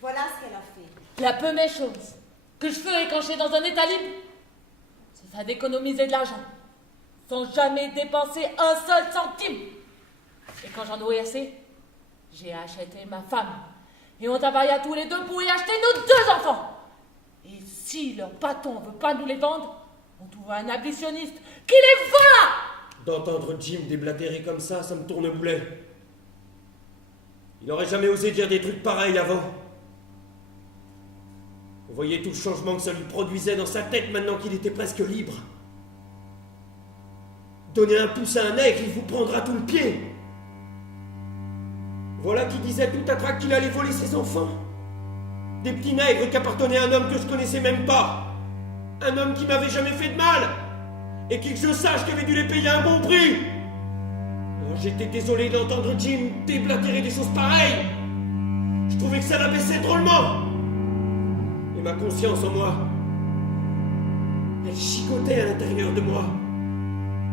Voilà ce qu'elle a fait. La première chose que je ferai quand je serai dans un état libre, c'est ça d'économiser de l'argent, sans jamais dépenser un seul centime. Et quand j'en aurai assez, j'ai acheté ma femme. Et on travaille à tous les deux pour y acheter nos 2 enfants. Et si leur patron veut pas nous les vendre, on trouvera un ablitionniste qui les vend. D'entendre Jim déblatérer comme ça me tourne boulet. Il n'aurait jamais osé dire des trucs pareils avant. Vous voyez tout le changement que ça lui produisait dans sa tête maintenant qu'il était presque libre. Donnez un pouce à un nègre, il vous prendra tout le pied. Voilà qui disait tout à trac qu'il allait voler ses enfants. Des petits nègres qui appartenaient à un homme que je connaissais même pas. Un homme qui m'avait jamais fait de mal. Et qui, que je sache, qui avait dû les payer un bon prix. Alors j'étais désolé d'entendre Jim déblatérer des choses pareilles. Je trouvais que ça l'abaissait drôlement. Et ma conscience en moi, elle chicotait à l'intérieur de moi.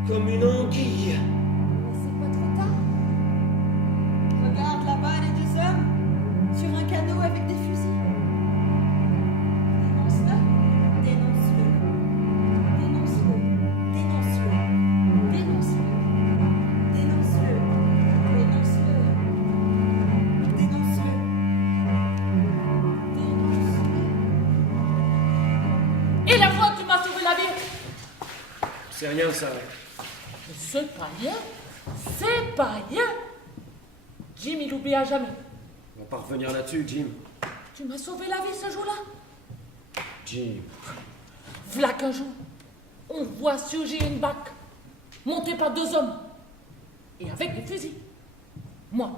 Comme une anguille. Mais c'est pas trop tard. Regarde là-bas les 2 hommes, sur un canot avec des fusils. Dénonce-le. Dénonce-le. Dénonce-le. Dénonce-le. Dénonce-le. Dénonce-le. Dénonce-le. Dénonce-le. Dénonce-le. Et la fois que tu m'as sauvé la vie, C'est rien ça. c'est pas rien. C'est pas rien. Jim, il oubliera jamais. On va pas revenir là-dessus, Jim. Tu m'as sauvé la vie ce jour-là. Jim. V'là qu'un jour, on voit surgir une barque, montée par 2 hommes, et avec des fusils. Moi,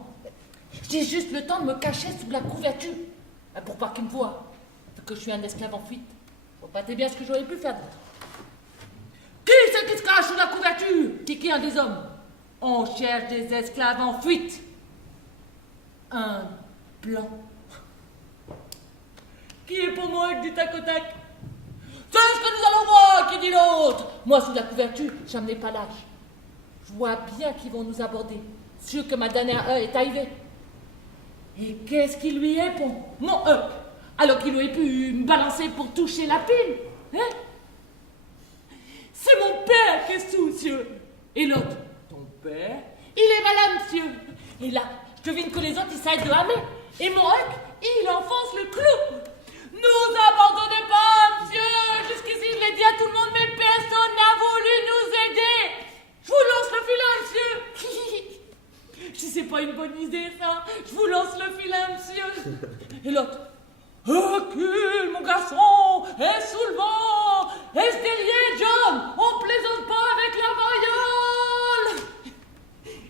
j'ai juste le temps de me cacher sous la couverture, pour pas qu'ils me voient, vu que je suis un esclave en fuite. Faut pas bien ce que j'aurais pu faire d'autre. Qui c'est qui se cache sous la couverture? Qui est un des hommes? On cherche des esclaves en fuite. Un blanc. Qui est pour moi du tac au tac? C'est ce que nous allons voir, qui dit l'autre. Moi, sous la couverture, j'en ai pas l'âge. Je vois bien qu'ils vont nous aborder, sûr que ma dernière heure est arrivée. Et qu'est-ce qui lui répond? Mon alors qu'il aurait pu me balancer pour toucher la pile. Hein? C'est mon père qui est soucieux. Et l'autre, ton père, il est malade, monsieur. Et là, je devine que les autres, ils s'arrêtent de ramer. Et mon il enfonce le clou. Nous abandonnez pas, monsieur. Jusqu'ici, je l'ai dit à tout le monde, mais personne n'a voulu nous aider. Je vous lance le filin, monsieur. Si c'est pas une bonne idée, ça, je vous lance le filin, monsieur. Et l'autre, recule, mon garçon, est sous le vent, est derrière, John, on plaisante pas avec la variole.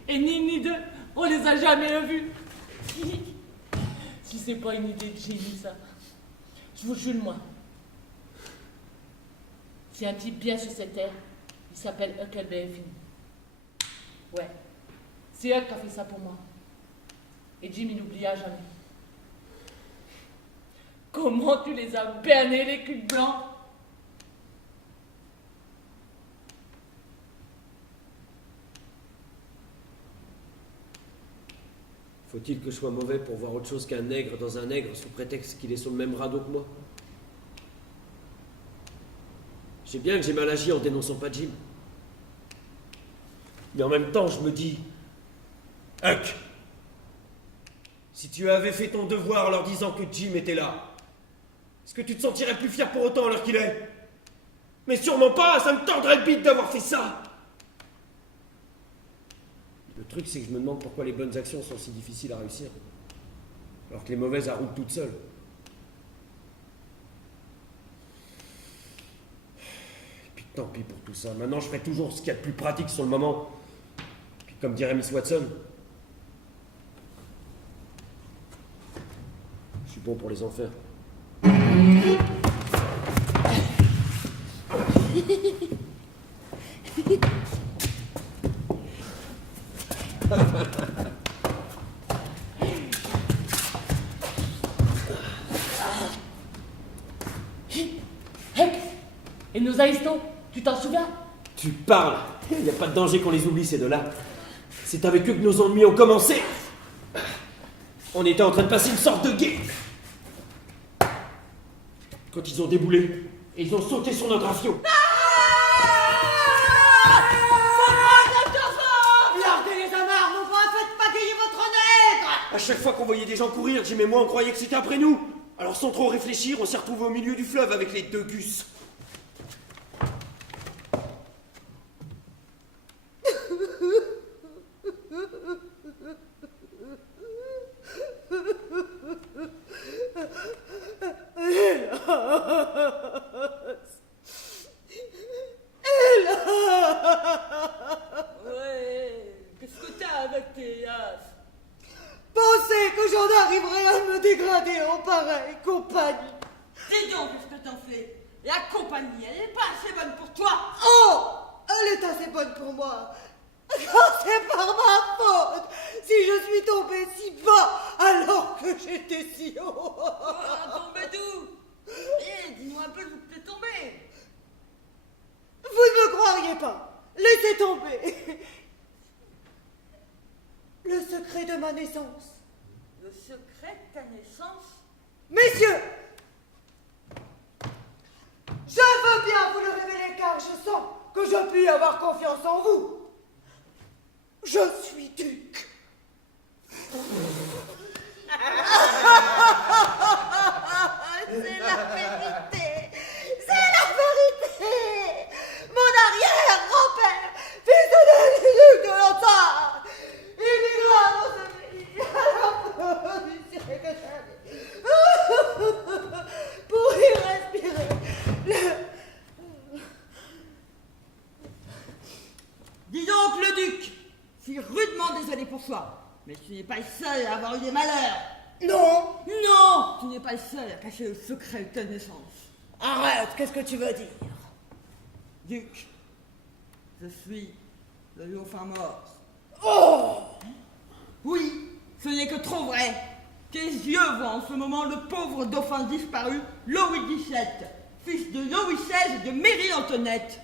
Et ni deux, on les a jamais revus. Si c'est pas une idée de génie, ça, je vous jure, moi. C'est un type bien sur cette terre, il s'appelle Huckleberry Finn. Ouais, c'est Huck qui a fait ça pour moi. Et Jim, il n'oubliera jamais. Comment tu les as bernés, les culs blancs? Faut-il que je sois mauvais pour voir autre chose qu'un nègre dans un nègre sous prétexte qu'il est sur le même radeau que moi? Je sais bien que j'ai mal agi en dénonçant pas Jim. Mais en même temps, je me dis... Huck! Si tu avais fait ton devoir en leur disant que Jim était là, est-ce que tu te sentirais plus fier pour autant à l'heure qu'il est? Mais sûrement pas, ça me tordrait le bide d'avoir fait ça. Le truc, c'est que je me demande pourquoi les bonnes actions sont si difficiles à réussir, alors que les mauvaises roulent toutes seules. Et puis tant pis pour tout ça. Maintenant, je ferai toujours ce qu'il y a de plus pratique sur le moment. Puis comme dirait Miss Watson, je suis bon pour les enfers. Hex! Et nos aïstons, tu t'en souviens? Tu parles. Il n'y a pas de danger qu'on les oublie, ces deux-là. C'est avec eux que nos ennuis ont commencé. On était en train de passer une sorte de guet. Quand ils ont déboulé, et ils ont sauté sur notre avion. Gardez les amarres, mon grand, faites pas gagner votre nègre! À chaque fois qu'on voyait des gens courir, Jim et moi, on croyait que c'était après nous. Alors sans trop réfléchir, on s'est retrouvés au milieu du fleuve avec les deux gus. Ouais, qu'est-ce que t'as avec tes as? Pensez que j'en arriverai à me dégrader en pareille compagnie. Dis donc, qu'est-ce que t'en fais? La compagnie, elle est pas assez bonne pour toi. Oh! Elle est assez bonne pour moi. Quand c'est par ma faute si je suis tombée si bas alors que j'étais si haut. Oh, tombé d'où? Eh, dis-nous un peu d'où t'es tombé. Vous ne me croiriez pas. Laissez tomber. Le secret de ma naissance. Le secret de ta naissance? Messieurs, je veux bien vous le révéler car je sens que je puis avoir confiance en vous. Je suis duc. C'est la vérité. C'est la vérité. Mon arrière-grand-père, fils de duc de Lotard, immigra dans ce pays à la position que j'avais pour y respirer Dis donc, le duc, je suis rudement désolé pour toi, mais tu n'es pas le seul à avoir eu des malheurs. Non. Non, tu n'es pas le seul à cacher le secret de ta naissance. Arrête, qu'est-ce que tu veux dire? Duc, je suis le dauphin mort. Oh! Oui, ce n'est que trop vrai. Tes yeux voient en ce moment le pauvre dauphin disparu, Louis XVII, fils de Louis XVI et de Marie-Antoinette.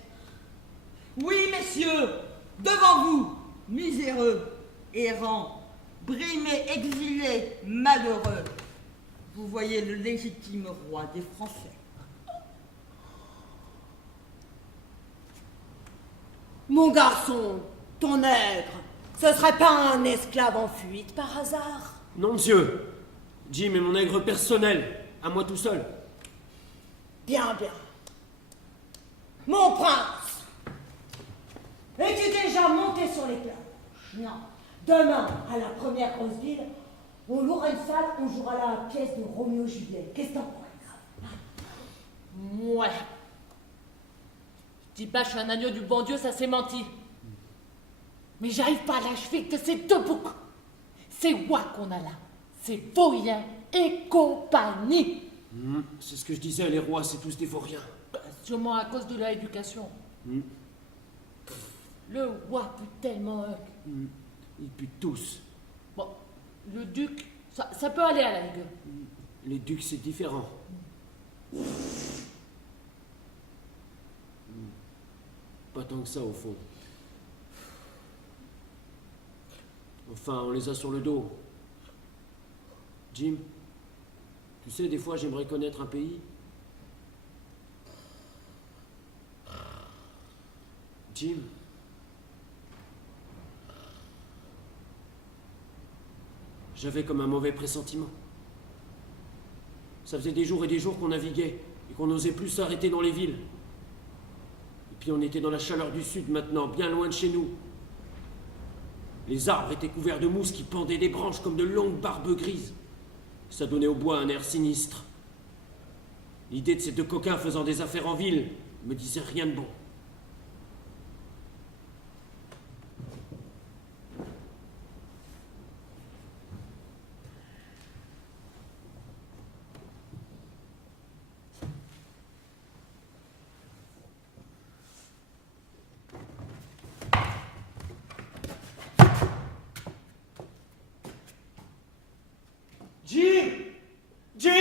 Oui, messieurs, devant vous, miséreux, errants, brimés, exilés, malheureux, vous voyez le légitime roi des Français. Mon garçon, ton nègre, ce serait pas un esclave en fuite par hasard? Non, monsieur. Jim est mon nègre personnel, à moi tout seul. Bien, bien. Mon prince, es-tu déjà monté sur les planches? Non. Demain, à la première grosse ville, on louera une salle, on jouera la pièce de Roméo et Juliette. Qu'est-ce que t'en penses? Ouais. Je dis pas, je suis un agneau du bon Dieu, ça c'est menti. Mais j'arrive pas à l'achever de ces deux boucs. C'est moi qu'on a là. C'est Vaurien et compagnie. C'est ce que je disais, les rois, c'est tous des vauriens. Sûrement à cause de leur éducation. Le roi pue tellement. Ils puent tous. Bon, le duc, ça peut aller à la rigueur. Les ducs, c'est différent. Pas tant que ça, au fond. Enfin, on les a sur le dos. Jim, tu sais, des fois, j'aimerais connaître un pays. Jim. J'avais comme un mauvais pressentiment. Ça faisait des jours et des jours qu'on naviguait et qu'on n'osait plus s'arrêter dans les villes. Et puis on était dans la chaleur du sud maintenant, bien loin de chez nous. Les arbres étaient couverts de mousse qui pendaient des branches comme de longues barbes grises. Ça donnait au bois un air sinistre. L'idée de ces deux coquins faisant des affaires en ville me disait rien de bon. Jim! Jim!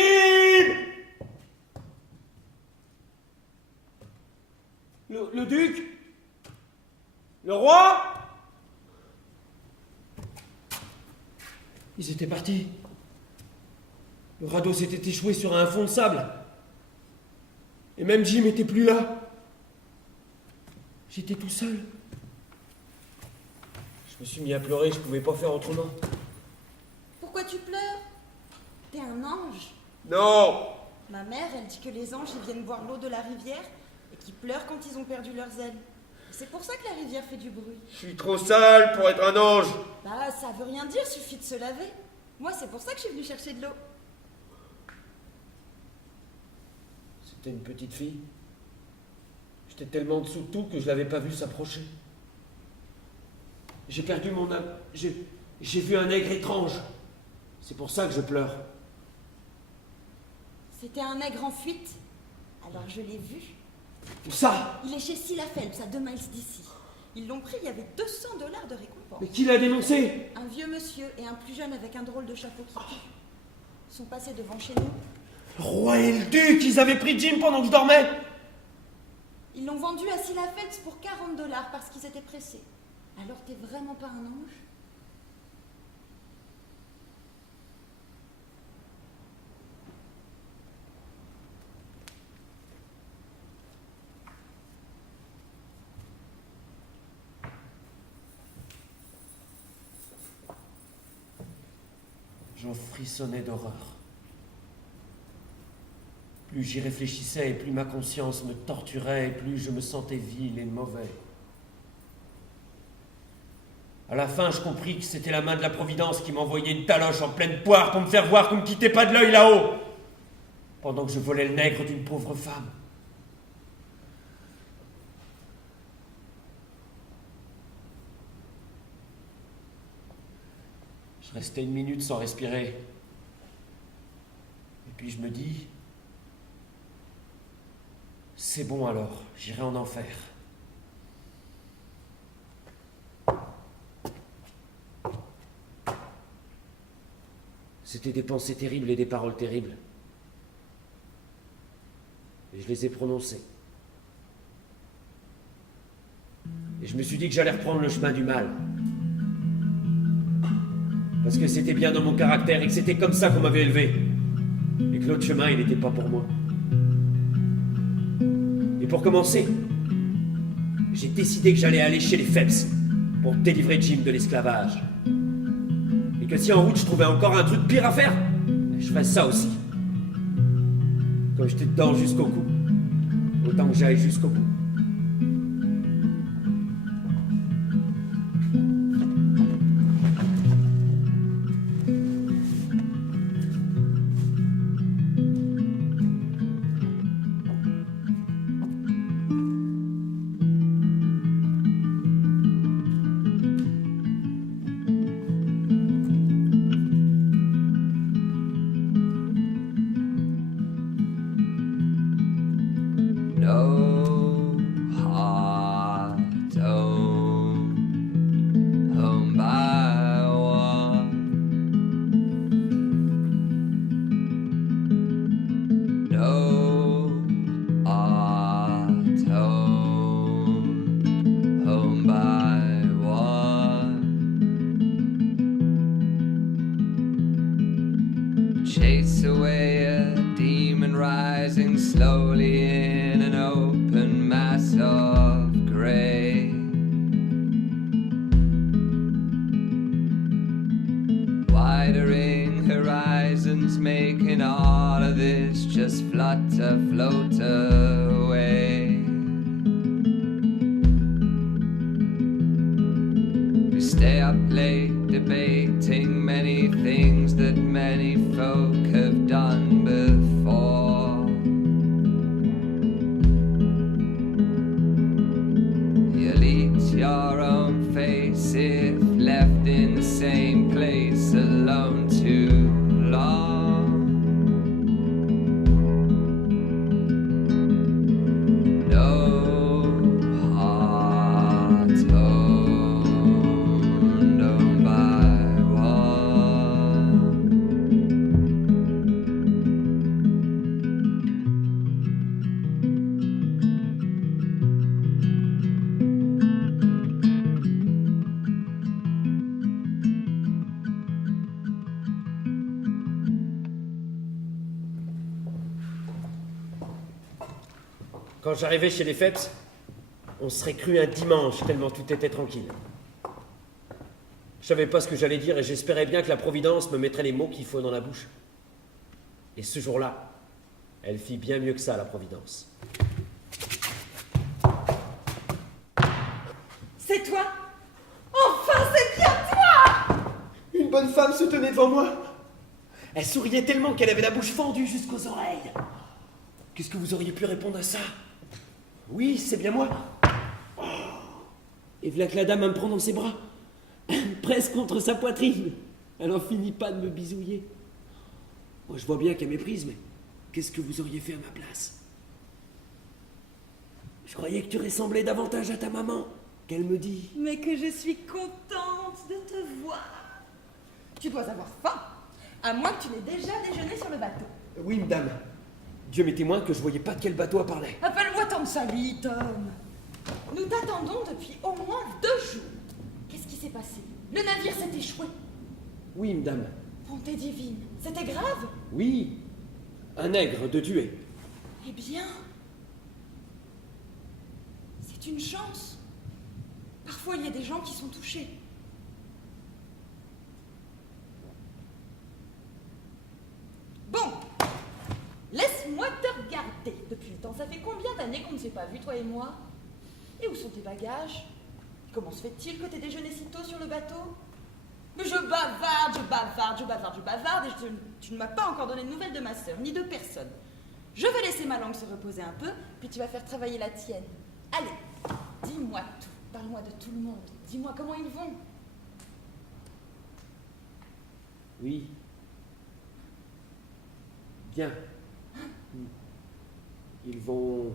Le duc? Le roi? Ils étaient partis. Le radeau s'était échoué sur un fond de sable. Et même Jim n'était plus là. J'étais tout seul. Je me suis mis à pleurer, je pouvais pas faire autrement. Pourquoi tu pleures? T'es un ange. Non! Ma mère, elle dit que les anges, ils viennent boire l'eau de la rivière et qu'ils pleurent quand ils ont perdu leurs ailes. C'est pour ça que la rivière fait du bruit. Je suis trop sale pour être un ange. Bah, ça veut rien dire, suffit de se laver. Moi, c'est pour ça que je suis venue chercher de l'eau. C'était une petite fille. J'étais tellement dessous de tout que je l'avais pas vue s'approcher. J'ai perdu mon âme. J'ai vu un nègre étrange. C'est pour ça que je pleure. C'était un nègre en fuite. Alors je l'ai vu. Où ça? Il est chez Scylla Phelps, à 2 miles d'ici. Ils l'ont pris, il y avait $200 de récompense. Mais qui l'a dénoncé? Un vieux monsieur et un plus jeune avec un drôle de chapeau qui pue. Ils sont passés devant chez nous. Le roi et le duc, ils avaient pris Jim pendant que je dormais. Ils l'ont vendu à Scylla Phelps pour $40 parce qu'ils étaient pressés. Alors t'es vraiment pas un ange? J'en frissonnais d'horreur. Plus j'y réfléchissais et plus ma conscience me torturait et plus je me sentais vil et mauvais. À la fin, je compris que c'était la main de la Providence qui m'envoyait une taloche en pleine poire pour me faire voir qu'on ne me quittait pas de l'œil là-haut, pendant que je volais le nègre d'une pauvre femme. Je restais 1 minute sans respirer. Et puis je me dis, c'est bon alors, j'irai en enfer. C'était des pensées terribles et des paroles terribles. Et je les ai prononcées. Et je me suis dit que j'allais reprendre le chemin du mal. Parce que c'était bien dans mon caractère et que c'était comme ça qu'on m'avait élevé. Et que l'autre chemin, il n'était pas pour moi. Et pour commencer, j'ai décidé que j'allais aller chez les Phelps pour délivrer Jim de l'esclavage. Et que si en route je trouvais encore un truc pire à faire, je ferais ça aussi. Comme j'étais dedans jusqu'au cou, autant que j'aille jusqu'au bout. No heart owned, home by one. No heart owned, home by one. Chase away a demon rising slowly in an oak away. We stay up late debating many things that many folk have done before. You'll eat your own face if left in the same place alone too long. No heart owned by one. Quand j'arrivais chez les Phelps, on serait cru un dimanche tellement tout était tranquille. Je savais pas ce que j'allais dire et j'espérais bien que la Providence me mettrait les mots qu'il faut dans la bouche. Et ce jour-là, elle fit bien mieux que ça, la Providence. C'est toi? Enfin, c'est bien toi! Une bonne femme se tenait devant moi. Elle souriait tellement qu'elle avait la bouche fendue jusqu'aux oreilles. Qu'est-ce que vous auriez pu répondre à ça? Oui, c'est bien moi. Et voilà que la dame me prend dans ses bras, presque contre sa poitrine. Elle en finit pas de me bisouiller. Moi, je vois bien qu'elle méprise, mais qu'est-ce que vous auriez fait à ma place? Je croyais que tu ressemblais davantage à ta maman, qu'elle me dit. Mais que je suis contente de te voir. Tu dois avoir faim, à moins que tu n'aies déjà déjeuné sur le bateau. Oui, madame. Dieu m'est témoin que je voyais pas de quel bateau elle parlait. Appelle-moi Tom Sally, Tom. Nous t'attendons depuis au moins 2 jours. Qu'est-ce qui s'est passé? Le navire s'est échoué. Oui, madame. Bonté divine, c'était grave? Oui. Un nègre de tuer. Eh bien, c'est une chance. Parfois, il y a des gens qui sont touchés. Bon, laisse-moi te regarder. Depuis le temps, ça fait combien d'années qu'on ne s'est pas vu, toi et moi? Et où sont tes bagages? Comment se fait-il que t'aies déjeuné si tôt sur le bateau? Mais je bavarde, et tu ne m'as pas encore donné de nouvelles de ma sœur, ni de personne. Je vais laisser ma langue se reposer un peu, puis tu vas faire travailler la tienne. Allez, dis-moi tout, parle-moi de tout le monde, dis-moi comment ils vont. Oui. Bien. Ils vont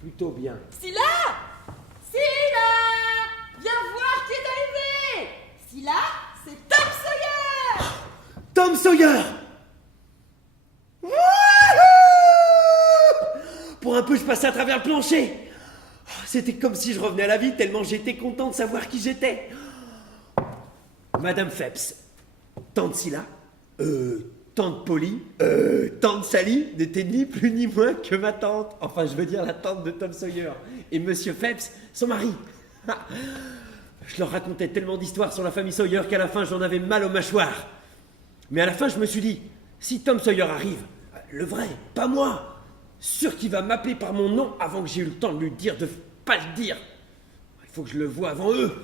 plutôt bien. Scylla! Scylla! Viens voir qui est arrivé! Scylla, c'est Tom Sawyer! Tom Sawyer! Wouhou! Pour un peu, je passais à travers le plancher. C'était comme si je revenais à la vie, tellement j'étais content de savoir qui j'étais. Madame Phelps, tante Scylla, tante Polly, tante Sally n'était ni plus ni moins que ma tante. Enfin, je veux dire la tante de Tom Sawyer. Et Monsieur Phelps, son mari. Je leur racontais tellement d'histoires sur la famille Sawyer qu'à la fin, j'en avais mal aux mâchoires. Mais à la fin, je me suis dit, si Tom Sawyer arrive, le vrai, pas moi, sûr qu'il va m'appeler par mon nom avant que j'ai eu le temps de lui dire de pas le dire. Il faut que je le voie avant eux.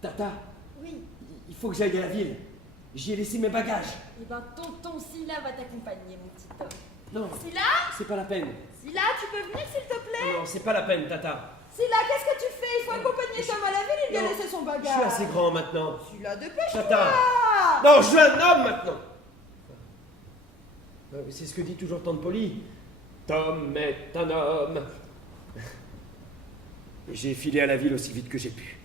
Tata, Oui, il faut que j'aille à la ville. J'y ai laissé mes bagages. et ben tonton Scylla va t'accompagner, mon petit Tom. Non, Scylla? c'est pas la peine. Scylla, tu peux venir s'il te plaît? Non, c'est pas la peine, Tata. Scylla, qu'est-ce que tu fais? Il faut accompagner Tom à la ville, il vient Non, laisser son Je bagage. suis assez grand maintenant. Scylla, dépêche-toi! Tata. Non, je suis un homme maintenant. C'est ce que dit toujours tante Polly. Tom est un homme. Et j'ai filé à la ville aussi vite que j'ai pu.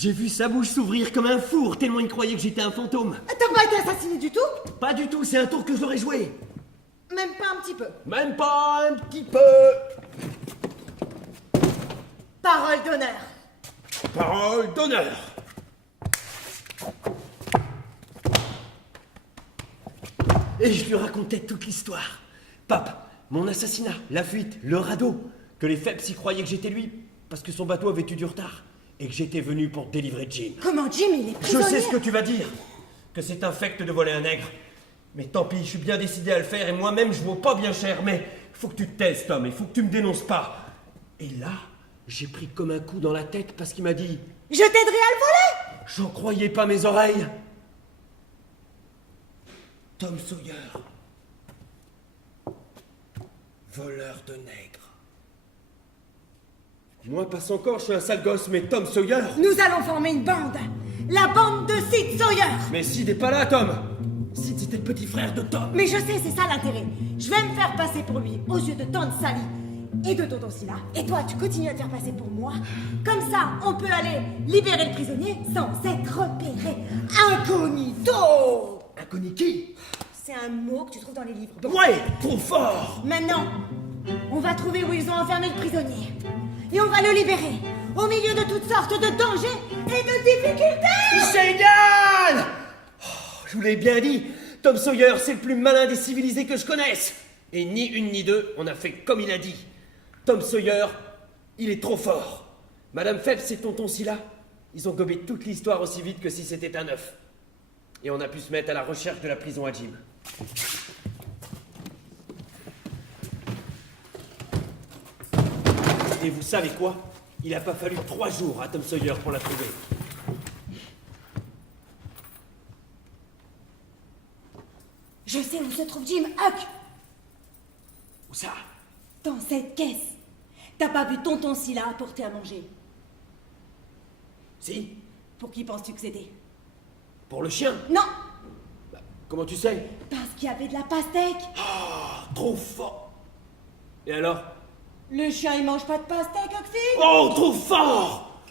J'ai vu sa bouche s'ouvrir comme un four, tellement il croyait que j'étais un fantôme. T'as pas été assassiné du tout? Pas du tout, c'est un tour que je l'aurais joué. Même pas un petit peu. Même pas un petit peu. Parole d'honneur. Parole d'honneur. Et je lui racontais toute l'histoire. Pape, mon assassinat, la fuite, le radeau, que les Phelps y croyaient que j'étais lui, parce que son bateau avait eu du retard, et que j'étais venu pour délivrer Jim. Comment Jim, il est Je prisonnier? sais ce que tu vas dire, que c'est infect de voler un nègre. Mais tant pis, je suis bien décidé à le faire, et moi-même je vaux pas bien cher, mais faut que tu te taises, Tom, il faut que tu me dénonces pas. Et là, j'ai pris comme un coup dans la tête parce qu'il m'a dit Je t'aiderai à le voler! J'en croyais pas mes oreilles. Tom Sawyer. Voleur de nègres. Moi, passe encore, je suis un sale gosse, mais Tom Sawyer. Nous allons former une bande. La bande de Sid Sawyer. Mais Sid n'est pas là, Tom. Sid, c'était le petit frère de Tom. Mais je sais, c'est ça l'intérêt. Je vais me faire passer pour lui aux yeux de Tante Sally et de Tonton Silla. Et toi, tu continues à te faire passer pour moi. Comme ça, on peut aller libérer le prisonnier sans être repéré. Incognito. Inconnu qui? C'est un mot que tu trouves dans les livres. Bon. Ouais, trop fort. Maintenant, on va trouver où ils ont enfermé le prisonnier. Et on va le libérer. Au milieu de toutes sortes de dangers et de difficultés. Génial! Oh, je vous l'ai bien dit, Tom Sawyer, c'est le plus malin des civilisés que je connaisse. Et ni une ni deux, on a fait comme il a dit. Tom Sawyer, il est trop fort. Madame Phelps et Tonton Silla, ils ont gobé toute l'histoire aussi vite que si c'était un œuf. Et on a pu se mettre à la recherche de la prison à Jim. Et vous savez quoi? Il n'a pas fallu 3 jours à Tom Sawyer pour la trouver. Je sais où se trouve Jim. Huck. Où ça? Dans cette caisse. T'as pas vu Tonton Silla apporter à manger? Si? Pour qui penses-tu que c'était? Pour le chien? Non. Bah, comment tu sais? Parce qu'il y avait de la pastèque. Trop fort! Et alors? Le chien, il mange pas de pastèque, Huckfield. Oh, trop fort!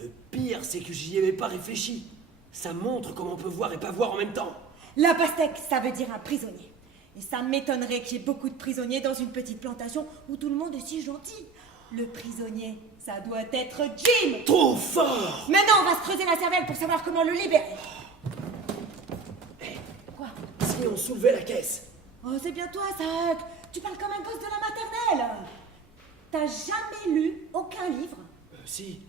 Le pire, c'est que j'y avais pas réfléchi. Ça montre comment on peut voir et pas voir en même temps. La pastèque, ça veut dire un prisonnier. Et ça m'étonnerait qu'il y ait beaucoup de prisonniers dans une petite plantation où tout le monde est si gentil. Le prisonnier, ça doit être Jim. Trop fort! Maintenant, on va se creuser la cervelle pour savoir comment le libérer. Quoi? Si on soulevait la caisse. Oh, c'est bien toi, ça, Huck. Tu parles comme un gosse de la maternelle. T'as jamais lu aucun livre? Si,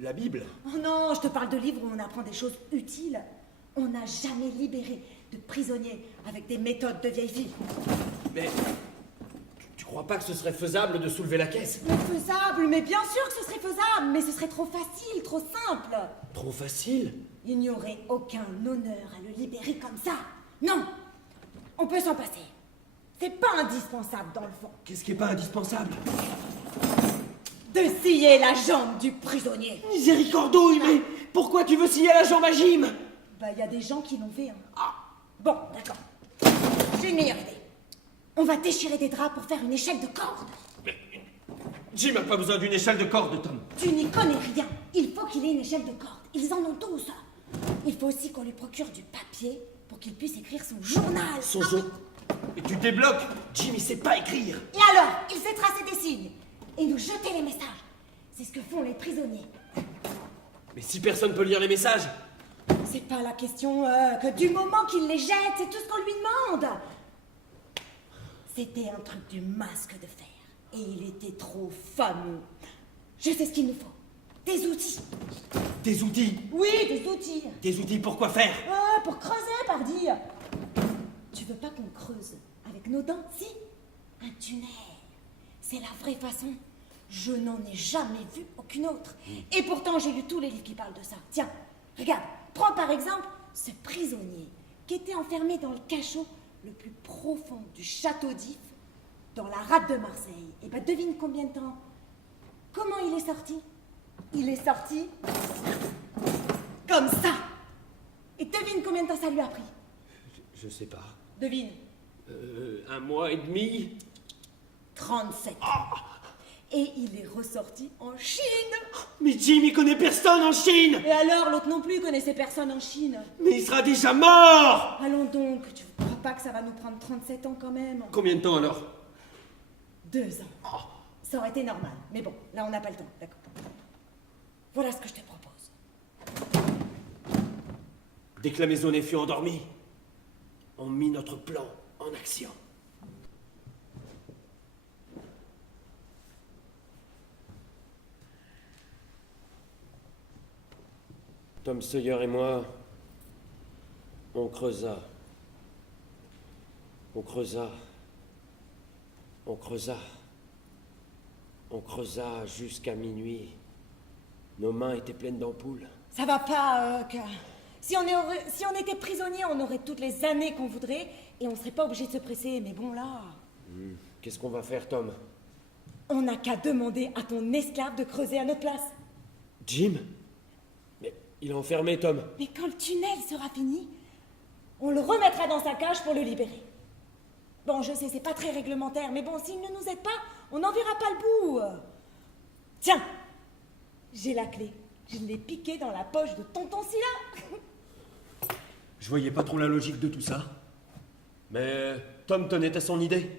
la Bible. Oh non, je te parle de livres où on apprend des choses utiles. On n'a jamais libéré de prisonniers avec des méthodes de vieille fille. Mais tu crois pas que ce serait faisable de soulever la caisse? Mais faisable, mais bien sûr que ce serait faisable, mais ce serait trop facile, trop simple. Trop facile? Il n'y aurait aucun honneur à le libérer comme ça. Non, on peut s'en passer. C'est pas indispensable dans le fond. Qu'est-ce qui est pas indispensable? De scier la jambe du prisonnier. Miséricordouille, mais pourquoi tu veux scier la jambe à Jim? Bah, il y a des gens qui l'ont fait. Hein. Bon, d'accord. J'ai une meilleure idée. On va déchirer des draps pour faire une échelle de corde. Mais Jim a pas besoin d'une échelle de corde, Tom. Tu n'y connais rien. Il faut qu'il ait une échelle de corde. Ils en ont tous. Il faut aussi qu'on lui procure du papier pour qu'il puisse écrire son journal. Son jeu. Et tu débloques. Jim, il sait pas écrire. Et alors, il sait tracer des signes et nous jeter les messages. C'est ce que font les prisonniers. Mais si personne peut lire les messages. C'est pas la question que du moment qu'il les jette, c'est tout ce qu'on lui demande. C'était un truc du masque de fer. Et il était trop fameux. Je sais ce qu'il nous faut. Des outils. Des outils. Oui, des outils. Des outils pour quoi faire? Pour creuser, pardi. Tu veux pas qu'on creuse avec nos dents? Si. Un tunnel. C'est la vraie façon. Je n'en ai jamais vu aucune autre. Et pourtant, j'ai lu tous les livres qui parlent de ça. Tiens, regarde. Prends par exemple ce prisonnier qui était enfermé dans le cachot le plus profond du château d'If, dans la rade de Marseille. Et ben devine combien de temps? Comment il est sorti? Il est sorti comme ça. Et devine combien de temps ça lui a pris? Je sais pas. Devine. 1 mois et demi. 37. et il est ressorti en Chine. Mais Jim, il connaît personne en Chine. Et alors, l'autre non plus connaissait personne en Chine. Mais il sera déjà mort. Allons donc, tu ne crois pas que ça va nous prendre 37 ans quand même? Combien de temps alors? 2 ans. Ça aurait été normal. Mais bon, là on n'a pas le temps, d'accord. Voilà ce que je te propose. Dès que la maisonnée fut endormie, on mit notre plan en action. Tom Sawyer et moi, on creusa. On creusa. On creusa. On creusa jusqu'à minuit. Nos mains étaient pleines d'ampoules. Ça va pas, Huck. Si on était prisonnier, on aurait toutes les années qu'on voudrait et on serait pas obligé de se presser. Mais bon, là... Qu'est-ce qu'on va faire, Tom? On n'a qu'à demander à ton esclave de creuser à notre place. Jim? Mais il est enfermé, Tom. Mais quand le tunnel sera fini, on le remettra dans sa cage pour le libérer. Bon, je sais, c'est pas très réglementaire, mais bon, s'il ne nous aide pas, on n'en verra pas le bout. Tiens, j'ai la clé. Je l'ai piquée dans la poche de tonton Scylla. Je voyais pas trop la logique de tout ça. Mais Tom tenait à son idée.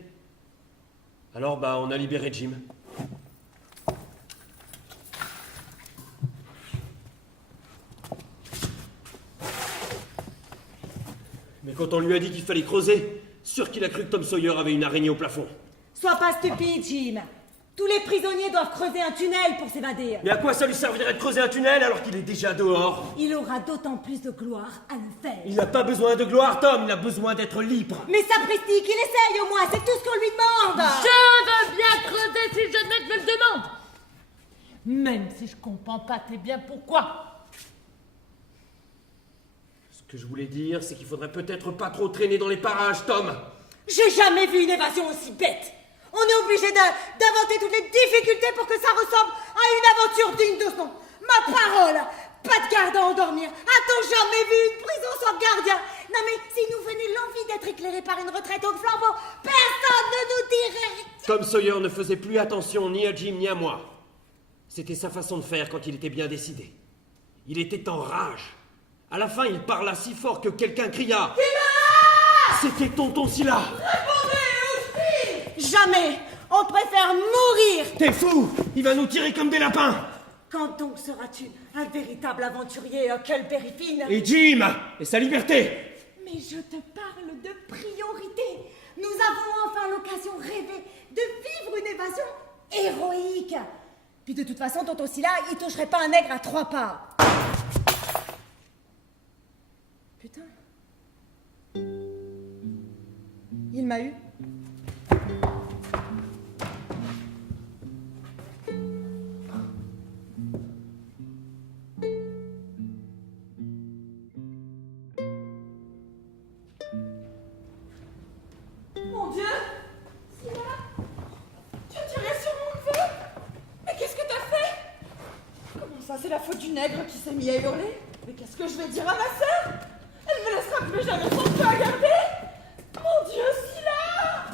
Alors, on a libéré Jim. Mais quand on lui a dit qu'il fallait creuser, sûr qu'il a cru que Tom Sawyer avait une araignée au plafond. Sois pas stupide, Jim. Tous les prisonniers doivent creuser un tunnel pour s'évader. Mais à quoi ça lui servirait de creuser un tunnel alors qu'il est déjà dehors? Il aura d'autant plus de gloire à le faire. Il n'a pas besoin de gloire, Tom, il a besoin d'être libre. Mais sapristi, qu'il essaye au moins, c'est tout ce qu'on lui demande. Je veux bien creuser si jamais je me le demande. Même si je comprends pas très bien pourquoi. Ce que je voulais dire, c'est qu'il faudrait peut-être pas trop traîner dans les parages, Tom. J'ai jamais vu une évasion aussi bête. On est obligé d'inventer toutes les difficultés pour que ça ressemble à une aventure digne de ce nom. Ma parole, pas de garde à endormir. A-t-on jamais vu une prison sans gardien? Non mais si nous venait l'envie d'être éclairés par une retraite au flambeau, personne ne nous dirait... Tom Sawyer ne faisait plus attention ni à Jim ni à moi. C'était sa façon de faire quand il était bien décidé. Il était en rage. À la fin, il parla si fort que quelqu'un cria. C'était tonton Scylla. Jamais. On préfère mourir. T'es fou! Il va nous tirer comme des lapins. Quand donc seras-tu un véritable aventurier, Huckleberry Finn? Et Jim! Et sa liberté! Mais je te parle de priorité. Nous avons enfin l'occasion rêvée de vivre une évasion héroïque. Puis de toute façon, tonton Scylla, il toucherait pas un nègre à 3 pas. Putain. Il m'a eu. Mon Dieu! Scylla! Tu as tiré sur mon neveu? Mais qu'est-ce que t'as fait? Comment ça, c'est la faute du nègre qui s'est mis à hurler? Mais qu'est-ce que je vais dire à ma sœur? Elle me laissera plus jamais son feu à garder? Mon Dieu, Scylla!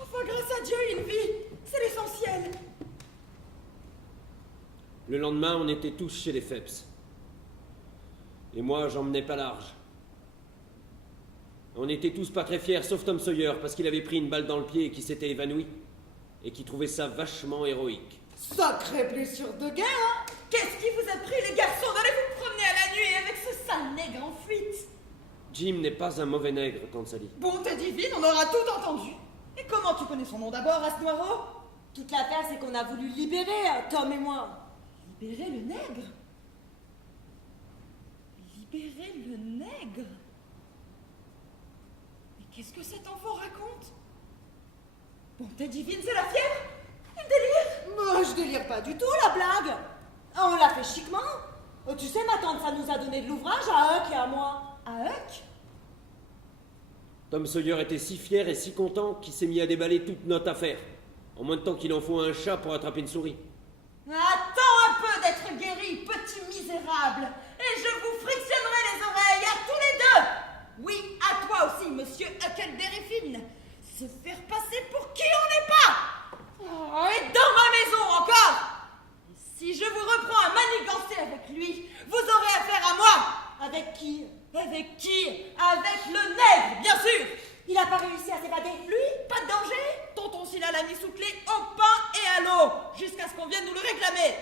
Enfin, grâce à Dieu, il vit. C'est l'essentiel. Le lendemain, on était tous chez les Phelps. Et moi, j'en menais pas large. On était tous pas très fiers, sauf Tom Sawyer, parce qu'il avait pris une balle dans le pied et qu'il s'était évanoui. Et qui trouvait ça vachement héroïque. Sacrée blessure de guerre, hein? Qu'est-ce qui vous a pris, les garçons, d'aller vous promener à la nuit avec ce sale nègre en fuite? Jim n'est pas un mauvais nègre, Tante Sally. Bonté divine, on aura tout entendu. Et comment tu connais son nom d'abord, As Noiro? Toute l'affaire, c'est qu'on a voulu libérer Tom et moi. Libérer le nègre? Libérer le nègre? Mais qu'est-ce que cet enfant raconte? Bonté divine, c'est la fièvre? Il délire? Moi, je délire pas du tout, la blague. On l'a fait chiquement. Tu sais, ma tante, ça nous a donné de l'ouvrage à Huck et à moi. À Huck? Tom Sawyer était si fier et si content qu'il s'est mis à déballer toute notre affaire. En moins de temps qu'il en faut à un chat pour attraper une souris. Attends un peu d'être guéri, petit misérable, et je vous frictionnerai les oreilles à tous les deux. Oui, à toi aussi, monsieur Huckleberry Finn. Se faire passer pour qui on n'est pas. Oh, et dans ma maison encore! Et si je vous reprends à manigancer avec lui, vous aurez affaire à moi! Avec qui? Avec qui? Avec le nègre, bien sûr! Il a pas réussi à s'évader? Lui, pas de danger! Tonton Silla l'a mis sous clé au pain et à l'eau, jusqu'à ce qu'on vienne nous le réclamer!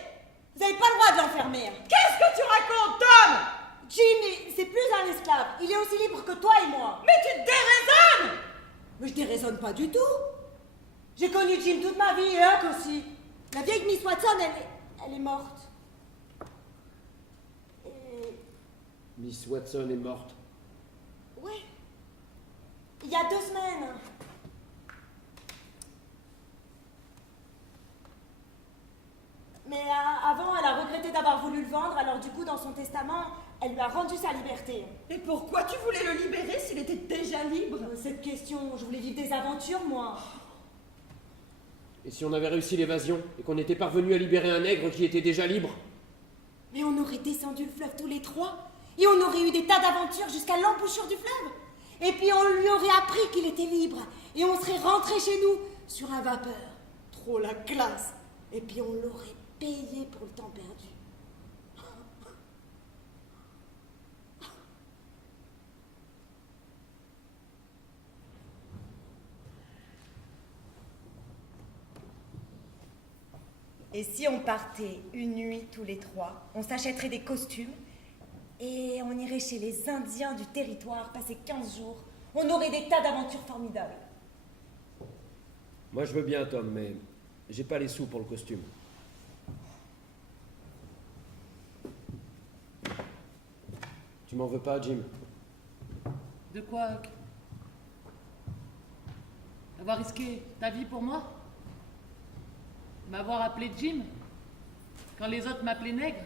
Vous n'avez pas le droit de l'enfermer. Qu'est-ce que tu racontes, Tom? Jim, c'est plus un esclave. Il est aussi libre que toi et moi. Mais tu te déraisonnes! Mais je déraisonne pas du tout. J'ai connu Jim toute ma vie et Huck aussi. La vieille Miss Watson, elle est morte. Et... Miss Watson est morte. Ouais. Il y a 2 semaines. Mais avant, elle a regretté d'avoir voulu le vendre, alors du coup, dans son testament, elle lui a rendu sa liberté. Et pourquoi tu voulais le libérer s'il était déjà libre? Cette question, je voulais vivre des aventures, moi. Et si on avait réussi l'évasion et qu'on était parvenu à libérer un nègre qui était déjà libre? Mais on aurait descendu le fleuve tous les 3, et on aurait eu des tas d'aventures jusqu'à l'embouchure du fleuve. Et puis on lui aurait appris qu'il était libre, et on serait rentré chez nous sur un vapeur. Trop la classe. Et puis on l'aurait payé pour le temps perdu. Et si on partait une nuit tous les 3, on s'achèterait des costumes et on irait chez les Indiens du territoire, passer 15 jours. On aurait des tas d'aventures formidables. Moi je veux bien, Tom, mais j'ai pas les sous pour le costume. Tu m'en veux pas, Jim? De quoi, Huck? Avoir risqué ta vie pour moi? M'avoir appelé Jim quand les autres m'appelaient nègre?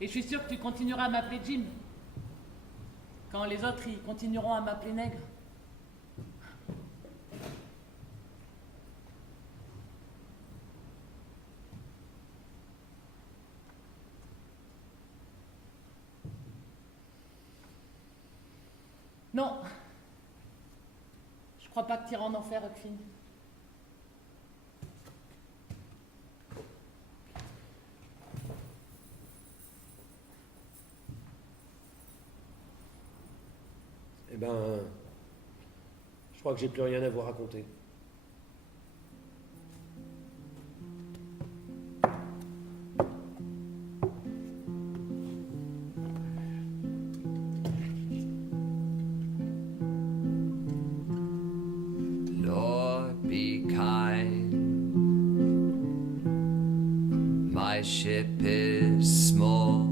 Et je suis sûr que tu continueras à m'appeler Jim quand les autres ils continueront à m'appeler nègre. Non, je crois pas que tu iras en enfer, Huckfin. Eh ben, je crois que j'ai plus rien à vous raconter. Lord, be kind. My ship is small,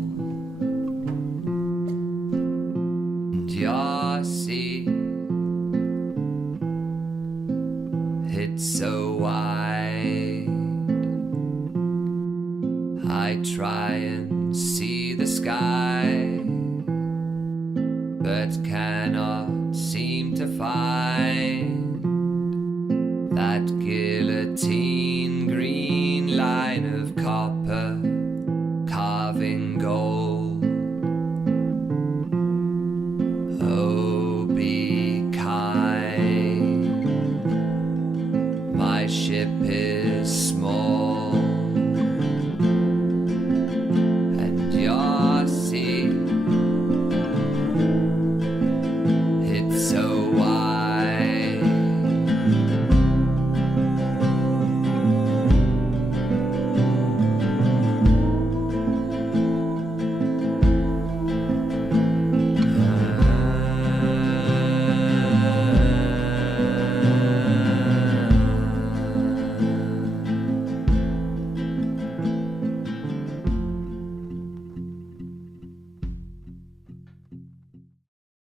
and your sea, it's so wide. I try and see the sky, but cannot seem to find that guillotine green line of copper carving gold.